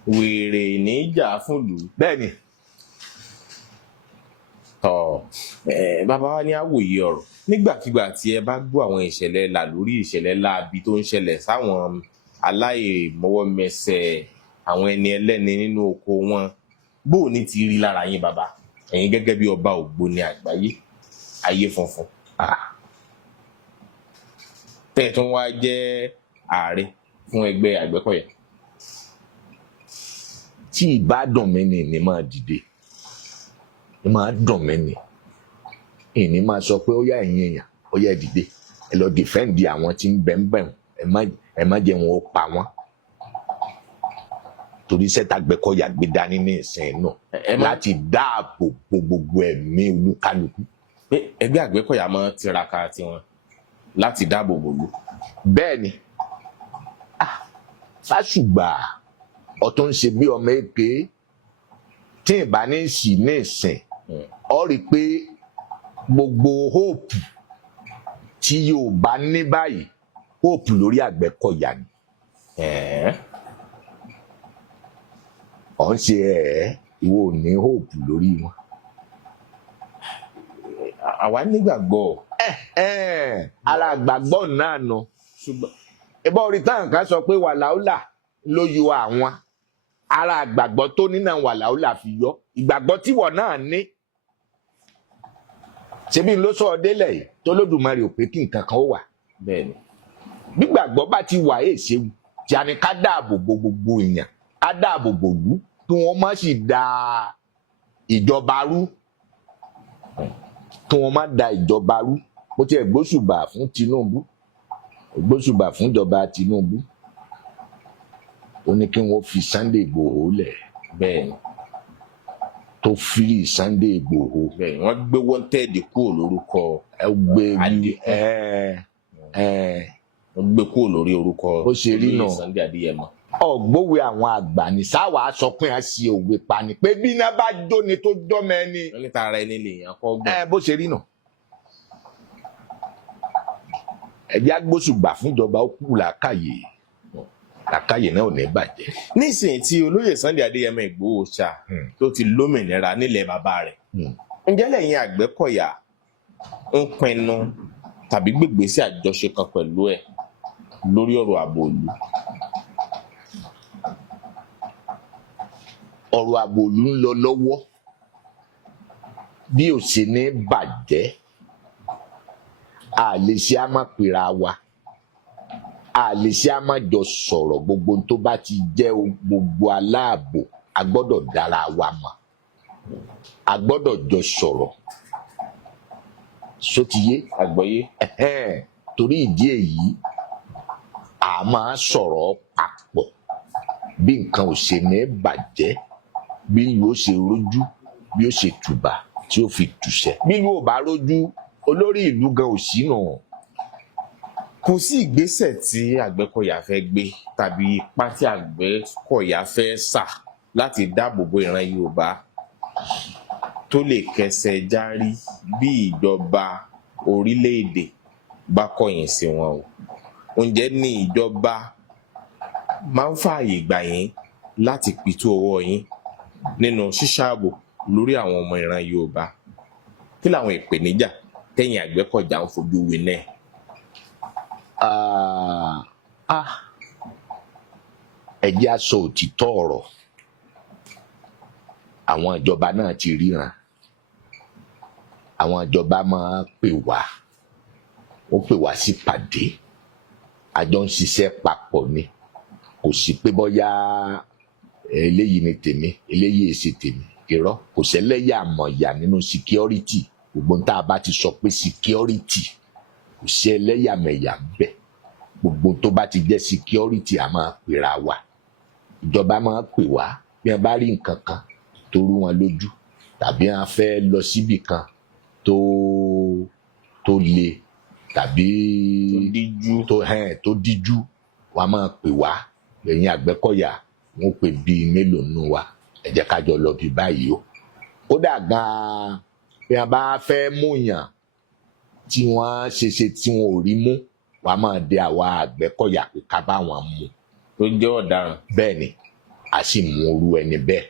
wèrè níjà fúnlù. bẹ́ẹ̀ni. bàbá wa ní àwòye ọ̀rọ̀ nígbàkigbà tí ẹ bá gbọ́ àwọn ìṣẹ̀lẹ̀ làlórí ìṣẹ̀lẹ̀ láabi tó ń ṣẹlẹ̀ sáwọn aláìmọwọ́mẹsẹ̀ àwọn ẹni ẹlẹ́ni nínú oko wọn bó o ní ti rí lára yín bàbá ẹ̀yin gẹ́gẹ́ bí ọba Ògbóni àgbáyé ayé funfun tẹ́ tún wá jẹ́ ààrẹ fún ẹgbẹ́ Àgbẹ̀kọ̀yà. tí ìbá dùn mí ni máa dìde ní máa dùn mí ni ìní máa sọ pé ó yá ẹ̀yin èèyàn ó yá dìde ẹ lọ dìfẹ́ǹdì àwọn tí ń bẹ̀ ń bẹ̀ ẹ má jẹ́ wọn ó pa wọ́n torí sẹ́tà Àgbẹ̀kọ̀yà gbé dání ní ìsìn náà láti dáàbò bo gbogbo ẹ̀mí olúkálùkù. pé ẹgbẹ́ Àgbẹ̀kọ̀yà máa tiraka tiwọn láti dáàbò bò lù. bẹ́ẹ̀ ni Fásùgbà ọ̀tún ń ṣe bí ọmọ èké tí ìbá ní sì ní ìsìn ọ rí i pé gbogbo hope tí Yorùbá ní báyìí hope lórí Àgbẹ̀kọ̀yà ni. ọ̀ ń ṣe ìwọ ò ní hope lórí wọn. àwa nígbàgbọ́. ara àgbàgbọ́ náà nù. ìbọn orí táwọn kan sọ pé wàláùlà ló yọ àwọn ara àgbàgbọ́ tó ní náà wàláùlà fi yọ ìgbàgbọ́ tíwọ̀ náà ní. ṣebí ló sọ ọ délẹ̀ yìí tó lódùmarè ò pé kí nǹkan kan ó wà. bẹ́ẹ̀ni. gbígbàgbọ́ bá ti wà èè ṣeun tí a ní ká dáàbò bo gbogbo èèyàn ká dáàbò bò lú kí wọ́n má sì da ìjọba rú kí wọ́n má da ìjọba rú. mo ti ẹ̀ gbóṣùbà fún Tinubu gbóṣùbà fún ìjọba Tinubu ó ní kí wọ́n fi Sunday Igboho lẹ̀. bẹ́ẹ̀ni. tó free Sunday Igboho. bẹ́ẹ̀ni wọ́n gbé wanted kúrò lórúkọ wọ́n gbé kúrò lórí orúkọ ó ṣe rí náà Sunday Adéyẹmọ. ọgbówe àwọn àgbà ní sáwàá sọ pé a ṣe òwe pa ni pé bí iná bá jóni tó jọmọ ẹni. wọ́n ní tara ẹni lè yàn kọ́ gbọ́n. bó ṣe rí náà. ẹ̀jẹ̀ agbóṣùgbà fúnjọba ó kú làákàyè náà ò ní bàjẹ́. nísìnyí tí olóyè Sunday Adéyẹmọ Ìgbòho ṣá tó ti lómìnira nílẹ̀ bàbá rẹ̀ ǹjẹ́ lẹ́yìn Àgbẹ̀kọ̀yà ń pinnu tàbí gbègbèsè àjọṣe kan pẹ̀lú ẹ̀ lórí ọ̀rọ̀ ààbò ìlú. ọ̀rọ̀ ààbò ìlú ń lọ lọ́wọ́ bí ò ṣe ní bàjẹ́ a lè ṣe á má pera wa a lè ṣe á má jọ sọ̀rọ̀ gbogbo tó bá ti jẹ́ gbogbo aláàbò a gbọ́dọ̀ dára wa mọ̀ a gbọ́dọ̀ jọ sọ̀rọ̀ sotiye àgbọ́yé. torí ìdí èyí a máa sọ̀rọ̀ papọ̀ bí nǹkan ò ṣe ní bàjẹ́ bí yóò ṣe rójú bí yóò ṣe tùbà tí ó fi tùṣẹ́ bí yóò bá rójú olórí ìlú gan ò sínú. kò sí ìgbésẹ̀ tí Àgbẹ̀kọ̀yà fẹ́ gbé tàbí ipá tí Àgbẹ̀kọ̀yà fẹ́ sà láti dáàbò bo ìran Yorùbá tó lè kẹsẹ̀ járí bí ìjọba orílẹ̀-èdè bá kọ̀yìn sí wọn o. ǹjẹ́ ní ìjọba máa ń fààyè gbà yín láti pitú ọwọ́ yín nínú ṣíṣààbò lórí àwọn ọmọ ìran Yorùbá? kí làwọn ìpèníjà tẹ̀yìn Àgbẹ̀kọ̀yà ń fojú wí náà? ẹ jẹ́ á sọ òtítọ́ ọ̀rọ̀ àwọn ìjọba náà ti ríran àwọn ìjọba máa pè wá ó pè wá sí pàdé àjọ ń ṣiṣẹ́ papọ̀ ni kò sí pé bóyá eléyìí ni tèmi eléyìí èsì tèmi irọ́ kò sẹ́lẹ́yàmọ̀yà nínú security gbogbo tá a bá ti sọ pé security kò sí ẹlẹ́yàmẹ̀yà bẹ́ẹ̀ gbogbo tó bá ti jẹ́ security a máa pera wa ìjọba máa pè wá bí wọ́n bá rí nǹkan kan tó rú wọn lójú tàbí wọ́n fẹ́ lọ síbì kan tó le tàbí tó díjú wọ́n máa pè wá ẹ̀yin Àgbẹ̀kọ̀yà wọ́n pè bíi mélòó nù wa ẹ jẹ́ ká jọ lọ bí báyìí o kódà gan-an bí wọ́n bá fẹ́ mú yàn tí wọ́n ṣe tí wọn ò rí mú wàá máa dé àwa Àgbẹ̀kọ̀yà pé ká bá wọn mú. tó jẹ́ ọ̀daràn. bẹ́ẹ̀ ni a sì mú orú ẹni bẹ́ẹ̀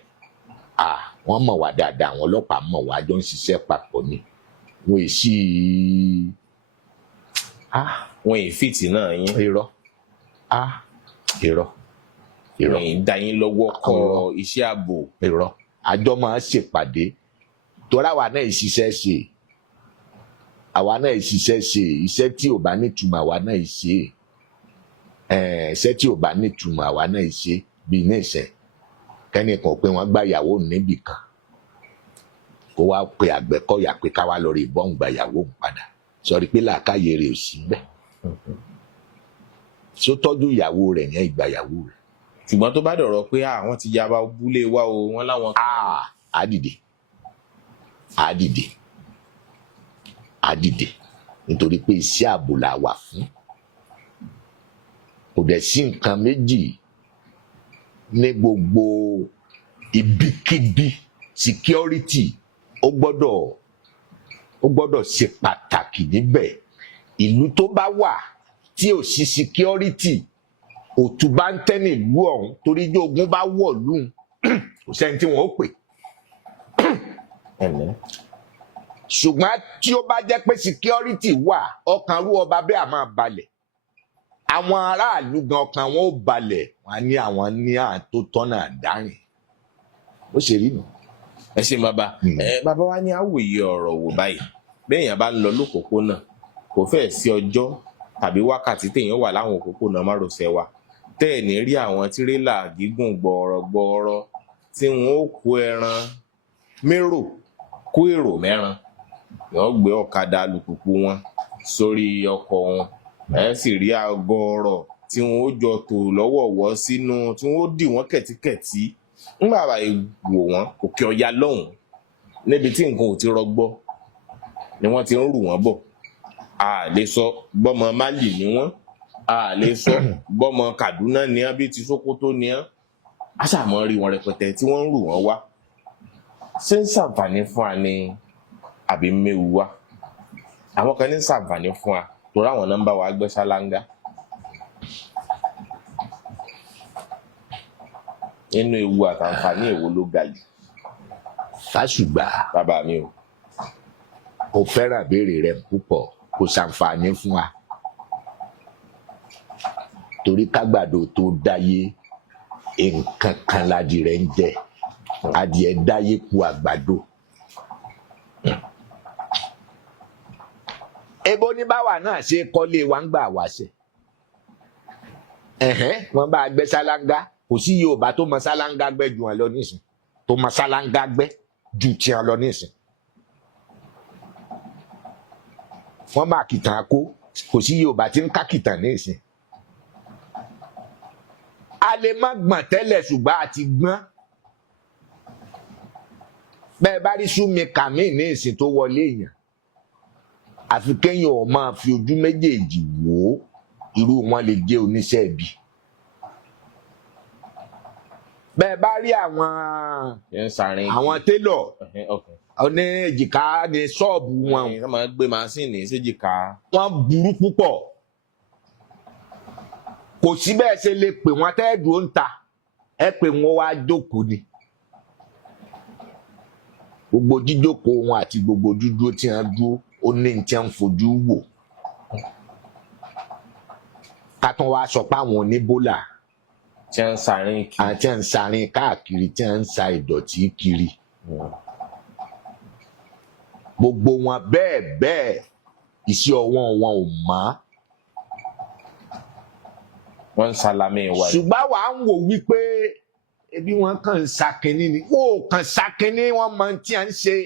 wọ́n mọ̀ wá dáadáa àwọn ọlọ́pàá mọ̀ wá jọ ń ṣiṣẹ́ papọ̀ ni wọ́n è sí wọ́n è fìtì náà yín. irọ́ ìròyìn dá yín lọ́wọ́ kọ iṣẹ́ ààbò. irọ́ àjọ máa ṣèpàdé torí àwa náà ìṣiṣẹ́ ṣe iṣẹ́ tí ò bá nítumọ̀ àwa náà ṣe iṣẹ́ tí ò bá nítumọ̀ àwa náà ṣe bíi ní ìṣẹ́ kẹ́nìkan pé wọ́n gbá ìyàwó níbì kan kó wá pe Àgbẹ̀kọ̀yà pé ká wá lọ rí bọ́ǹ gba ìyàwó òun padà sọrí pé làákàyè rẹ̀ ò sí bẹ́ẹ̀ tó tọ́jú ìyàwó rẹ̀ yẹn ìgbà ìyàwó rẹ̀. ṣùgbọ́n tó bá dọ̀rọ̀ pé àwọn ti yaba búlé wa o wọ́n láwọn. á dìde nítorí pé iṣẹ́ ààbò la wà fún kò dẹ̀ sí nǹkan méjì ní gbogbo ibikíbi security ó gbọ́dọ̀ ṣe pàtàkì níbẹ̀ ìlú tó bá wà tí ò sí security òtún bá ń tẹ́ nílùú ọ̀hún torí jẹ́ ogun bá wọ̀ lóhùn kò sẹ́ni tí wọ́n ó pè. ṣùgbọ́n tí ó bá jẹ́ pé security wà ọkàn rú ọba bẹ́ẹ̀ á máa balẹ̀ àwọn aráàlú gan ọkàn wọn ó balẹ̀ wọn á ní àwọn ní àtó tọ́nà dárìn ó ṣe rí nù. ẹ ṣe bàbá bàbá wa ní àwòye ọ̀rọ̀ wò báyìí béèyàn bá ń lọ lópòpónà kò fẹ́ẹ̀ sí ọjọ́ tàbí wákàtí téèyàn wà láwọn òpópónà márosẹ̀ wa tẹ́ ẹ̀ ní rí àwọn tírélà gígùn gbọ̀ọ̀rọ̀ tí wọ́n ó kó ẹran mérò kó èrò mẹ́ran wọ́n gbé ọ̀kadà alùpùpù wọn sórí ọkọ̀ wọn ẹ sì rí àgọ́rọ̀ tí wọ́n ó jọ tò lọ́wọ̀ọ̀wọ́ sínú tí wọ́n ó dì wọ́n kẹ̀tíkẹ̀tí ńgbà bá wò wọ́n Òkè Ọya lọ́hùn níbi tí nǹkan ò ti rọgbọ ni wọ́n ti ń rù wọ́n bọ̀ a lè sọ gbọ́mọ Málì ni wọ́n a lè sọ gbọ́mọ Kaduna ni wọ́n bí ti Sókótó ni wọ́n a ṣàmọ́ rí wọn rẹpẹtẹ tí wọ́n ń rù wọ́n wá ṣé ń ṣàǹfààní fún wa ni àbí méwu wá àwọn kan ní ṣàǹfààní fún wa torí àwọn nọ́mbà wa gbé ṣáláńgá nínú ewu àtàǹfààní èwo ló ga jù. Fásùgbà bàbá mi o. Mo fẹ́ràn béèrè rẹ púpọ̀ kò ṣàǹfààní fún wa torí kágbàdo tó dáyé nǹkan kan ládìrẹ ń jẹ adìẹ dáyé ku àgbàdo. Ebo ní báwa náà ṣe kọ́lé wa ń gbà wáṣẹ wọ́n bá gbẹ́ ṣáláńgá kò sí Yorùbá tó mọ ṣáláńgá gbẹ́ jù wọn lọ nísìn tó mọ ṣáláńgá gbẹ́ jù tiẹ̀ lọ nísìn. Wọ́n máa kìtàn kó kò sí Yorùbá tí ń ká kìtàn nísìn. A lè má gbọ̀n tẹ́lẹ̀ ṣùgbọ́n a ti gbọ́n. Bẹ́ẹ̀ bá rí súnmi kàmí nísìn tó wọlé èèyàn àfi kéèyàn ò máa fi ojú méjèèjì wò ó irú wọn lè jẹ́ oníṣẹ́ ibi. Bẹ́ẹ̀ bá rí àwọn télọ̀ ní èjìká ní ṣọ́ọ̀bù wọn. wọ́n máa gbé masínì séjìká. Wọ́n burú púpọ̀ kò sí bẹ́ẹ̀ ṣe lè pè wọ́n tẹ́ẹ̀dùn ó ń ta ẹ pé wọ́n wá jókòó ni. Gbogbo jíjókòó wọn àti gbogbo dúdúró tí wọ́n dúró ó ní tí wọ́n fojú wò. Ká tún wá sọ pé àwọn oníbólà tí wọ́n ń sarin kiri àti ń sarin káàkiri tí wọ́n ń sa ìdọ̀tí kiri. Gbogbo wọn bẹ́ẹ̀ iṣẹ́ ọwọ́ wọn ò mọ́. Wọ́n ń salami wa. Ṣùgbọ́n wàá ń wò wípé ebi wọn kàn ń sakínní ni wọn ò kàn sakínní wọn mọ tí à ń ṣe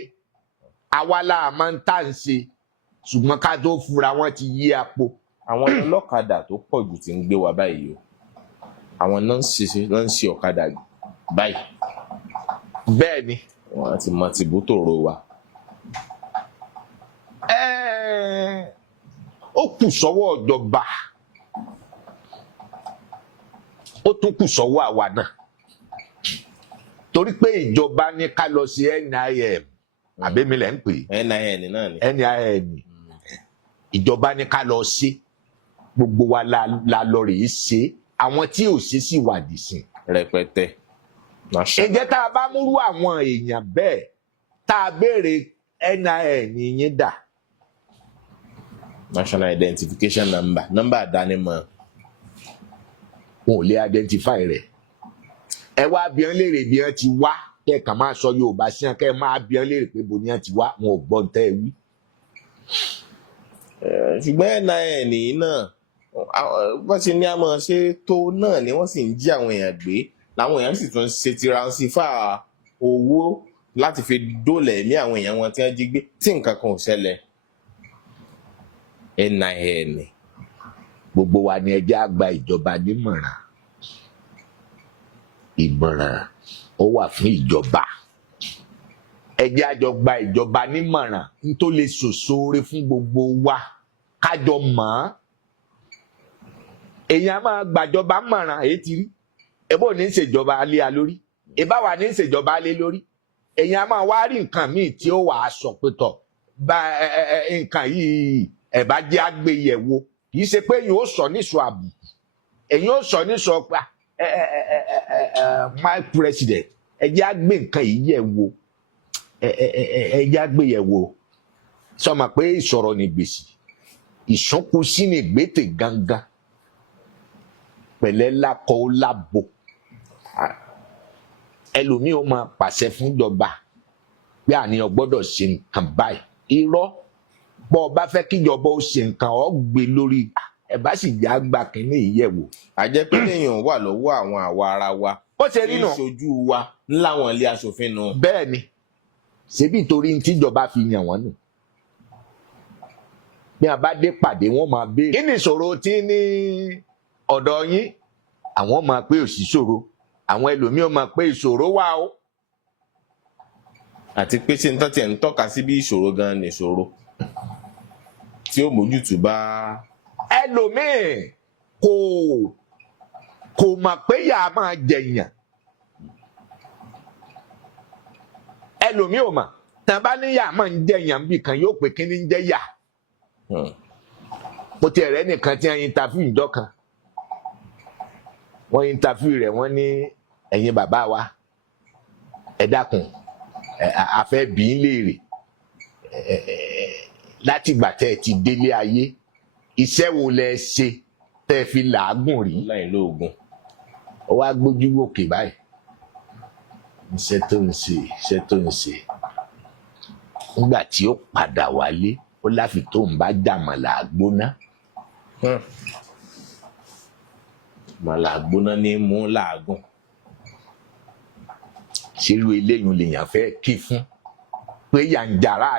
àwa la máa ń tà ń ṣe ṣùgbọ́n ká tó fura wọn ti yí apò. Àwọn ọlọ́kadà tó pọ̀ jù ti ń gbé wa báyìí o àwọn náà ń ṣe ọ̀kadà báyìí. Bẹ́ẹ̀ ni. Wọ́n ti mọ tìbútòrò wa. Ó kù sọ́wọ́ ìjọba ó tún kù sọ́wọ́ àwa náà torí pé ìjọba ní ká lọ sí NIM àbẹ́milẹ̀ ń pè NIN náà ni. NIN ìjọba ní ká lọ sí gbogbo wa la lọ rèé ṣe àwọn tí ò ṣe sì wádìí sí rẹpẹtẹ. ǹjẹ́ tá a bá múrú àwọn èèyàn bẹ́ẹ̀ tá a béèrè NIN yín dà. National Identification Number nọ́mbà àdánimọ̀. Wọn ò lè identify rẹ̀. ẹ wá bí wọn léèrè bí wọn ti wá kẹ́ẹ̀kan máa sọ Yorùbá sí wọn kẹ́ ẹ máa bí wọn léèrè pé bo ni wọn ti wá wọn ò gbọ́ tẹ́ ẹ wí. ṣùgbọ́n NIN yìí náà wọ́n ti ní àmọ́ ṣe tó náà ni wọ́n sì ń jí àwọn èèyàn gbé làwọn èèyàn sì tún ṣe tiransifá owó láti fi dóòlà ẹ̀mí àwọn èèyàn wọn tí wọ́n jí gbé tí nǹkan kan ò ṣẹlẹ̀. NIN gbogbo wa ni ẹ jẹ́ á gba ìjọba nímọ̀ràn ìmọ̀ràn ó wà fún ìjọba ẹ jẹ́ á jọ gba ìjọba nímọ̀ràn n tó lè ṣòṣoore fún gbogbo wa kájọ mọ̀ ọ́n èèyàn máa gbàjọba mọ̀ràn èyí ti rí ebó ní í ṣèjọba alé a lórí ìbá wa ní í ṣèjọba alé lórí èèyàn máa wá rí nǹkan míì tí ó wàá sọ pé tọ̀ bá nǹkan yìí ẹ̀ bá jẹ́ àgbéyẹ̀wò kì í ṣe pé èèyàn ó sọ níṣọ àbùkù èèyàn ó sọ níṣọ pé my president ẹ jẹ́ àgbé nǹkan yìí yẹ̀ wò ẹ jẹ́ àgbé yẹ̀ wò sọmọ pé ìsọ̀rọ̀ ní gbèsè ìsúnkù sí ní gbètè gangan pẹ̀lẹ́ lákọ ó lábo ẹlòmíì ó máa pàṣẹ fún ìjọba pé àníyàn gbọ́dọ̀ ṣe nǹkan báyìí irọ́ bọ́ ọ bá fẹ́ kíjọba ó ṣe nǹkan ọ gbé lórí ẹ bá sì já gba kínní ìyẹ̀wò. àjẹpẹ́ lèèyàn wà lọ́wọ́ àwọn àwa ara wa ó ṣe rí nù ìṣojú wa ńláwọn ilé aṣòfin nù. bẹ́ẹ̀ ni ṣebí torí tíjọba fi yàn wọ́n nù bí a bá dé pàdé wọ́n máa béèrè kí ni ìṣòro tí ní ọ̀dọ̀ yín àwọn máa pé òsì ṣòro àwọn ẹlòmíràn máa pé ìṣòro wà ó. àti pé ṣe ń tọ́ tiẹ̀ ń tọ́ka sí bí ìṣòro gan-an ní ìṣòro tí ó mójútó bá. ẹlòmíì kò mọ̀ pé yà á máa jẹ̀yàn ẹlòmíì ò mọ̀ tàn bá ní yà á máa ń jẹ̀yàn bí kan yóò pé kí ni ń jẹ́ yà. mo ti ẹ̀rẹ́ nìkan tí wọ́n interview ìjọ kan wọ́n interview rẹ̀ wọ́n ní ẹ̀yin bàbá wa ẹ dákun a fẹ́ bí í léèrè láti ìgbà tẹ́ ẹ ti délé ayé iṣẹ́ wo lẹ ṣe tẹ́ ẹ fi làágùn rí. láì lóògùn. ó wá gbójú òkè báyìí iṣẹ́ tó ń ṣe nígbà tí ó padà wálé ó láfi tó ń bá jàmàlà gbóná. màlà gbóná ní mú làágùn. ṣerú eléyìí lèèyàn fẹ́ kí fún pé yà ń jàrá.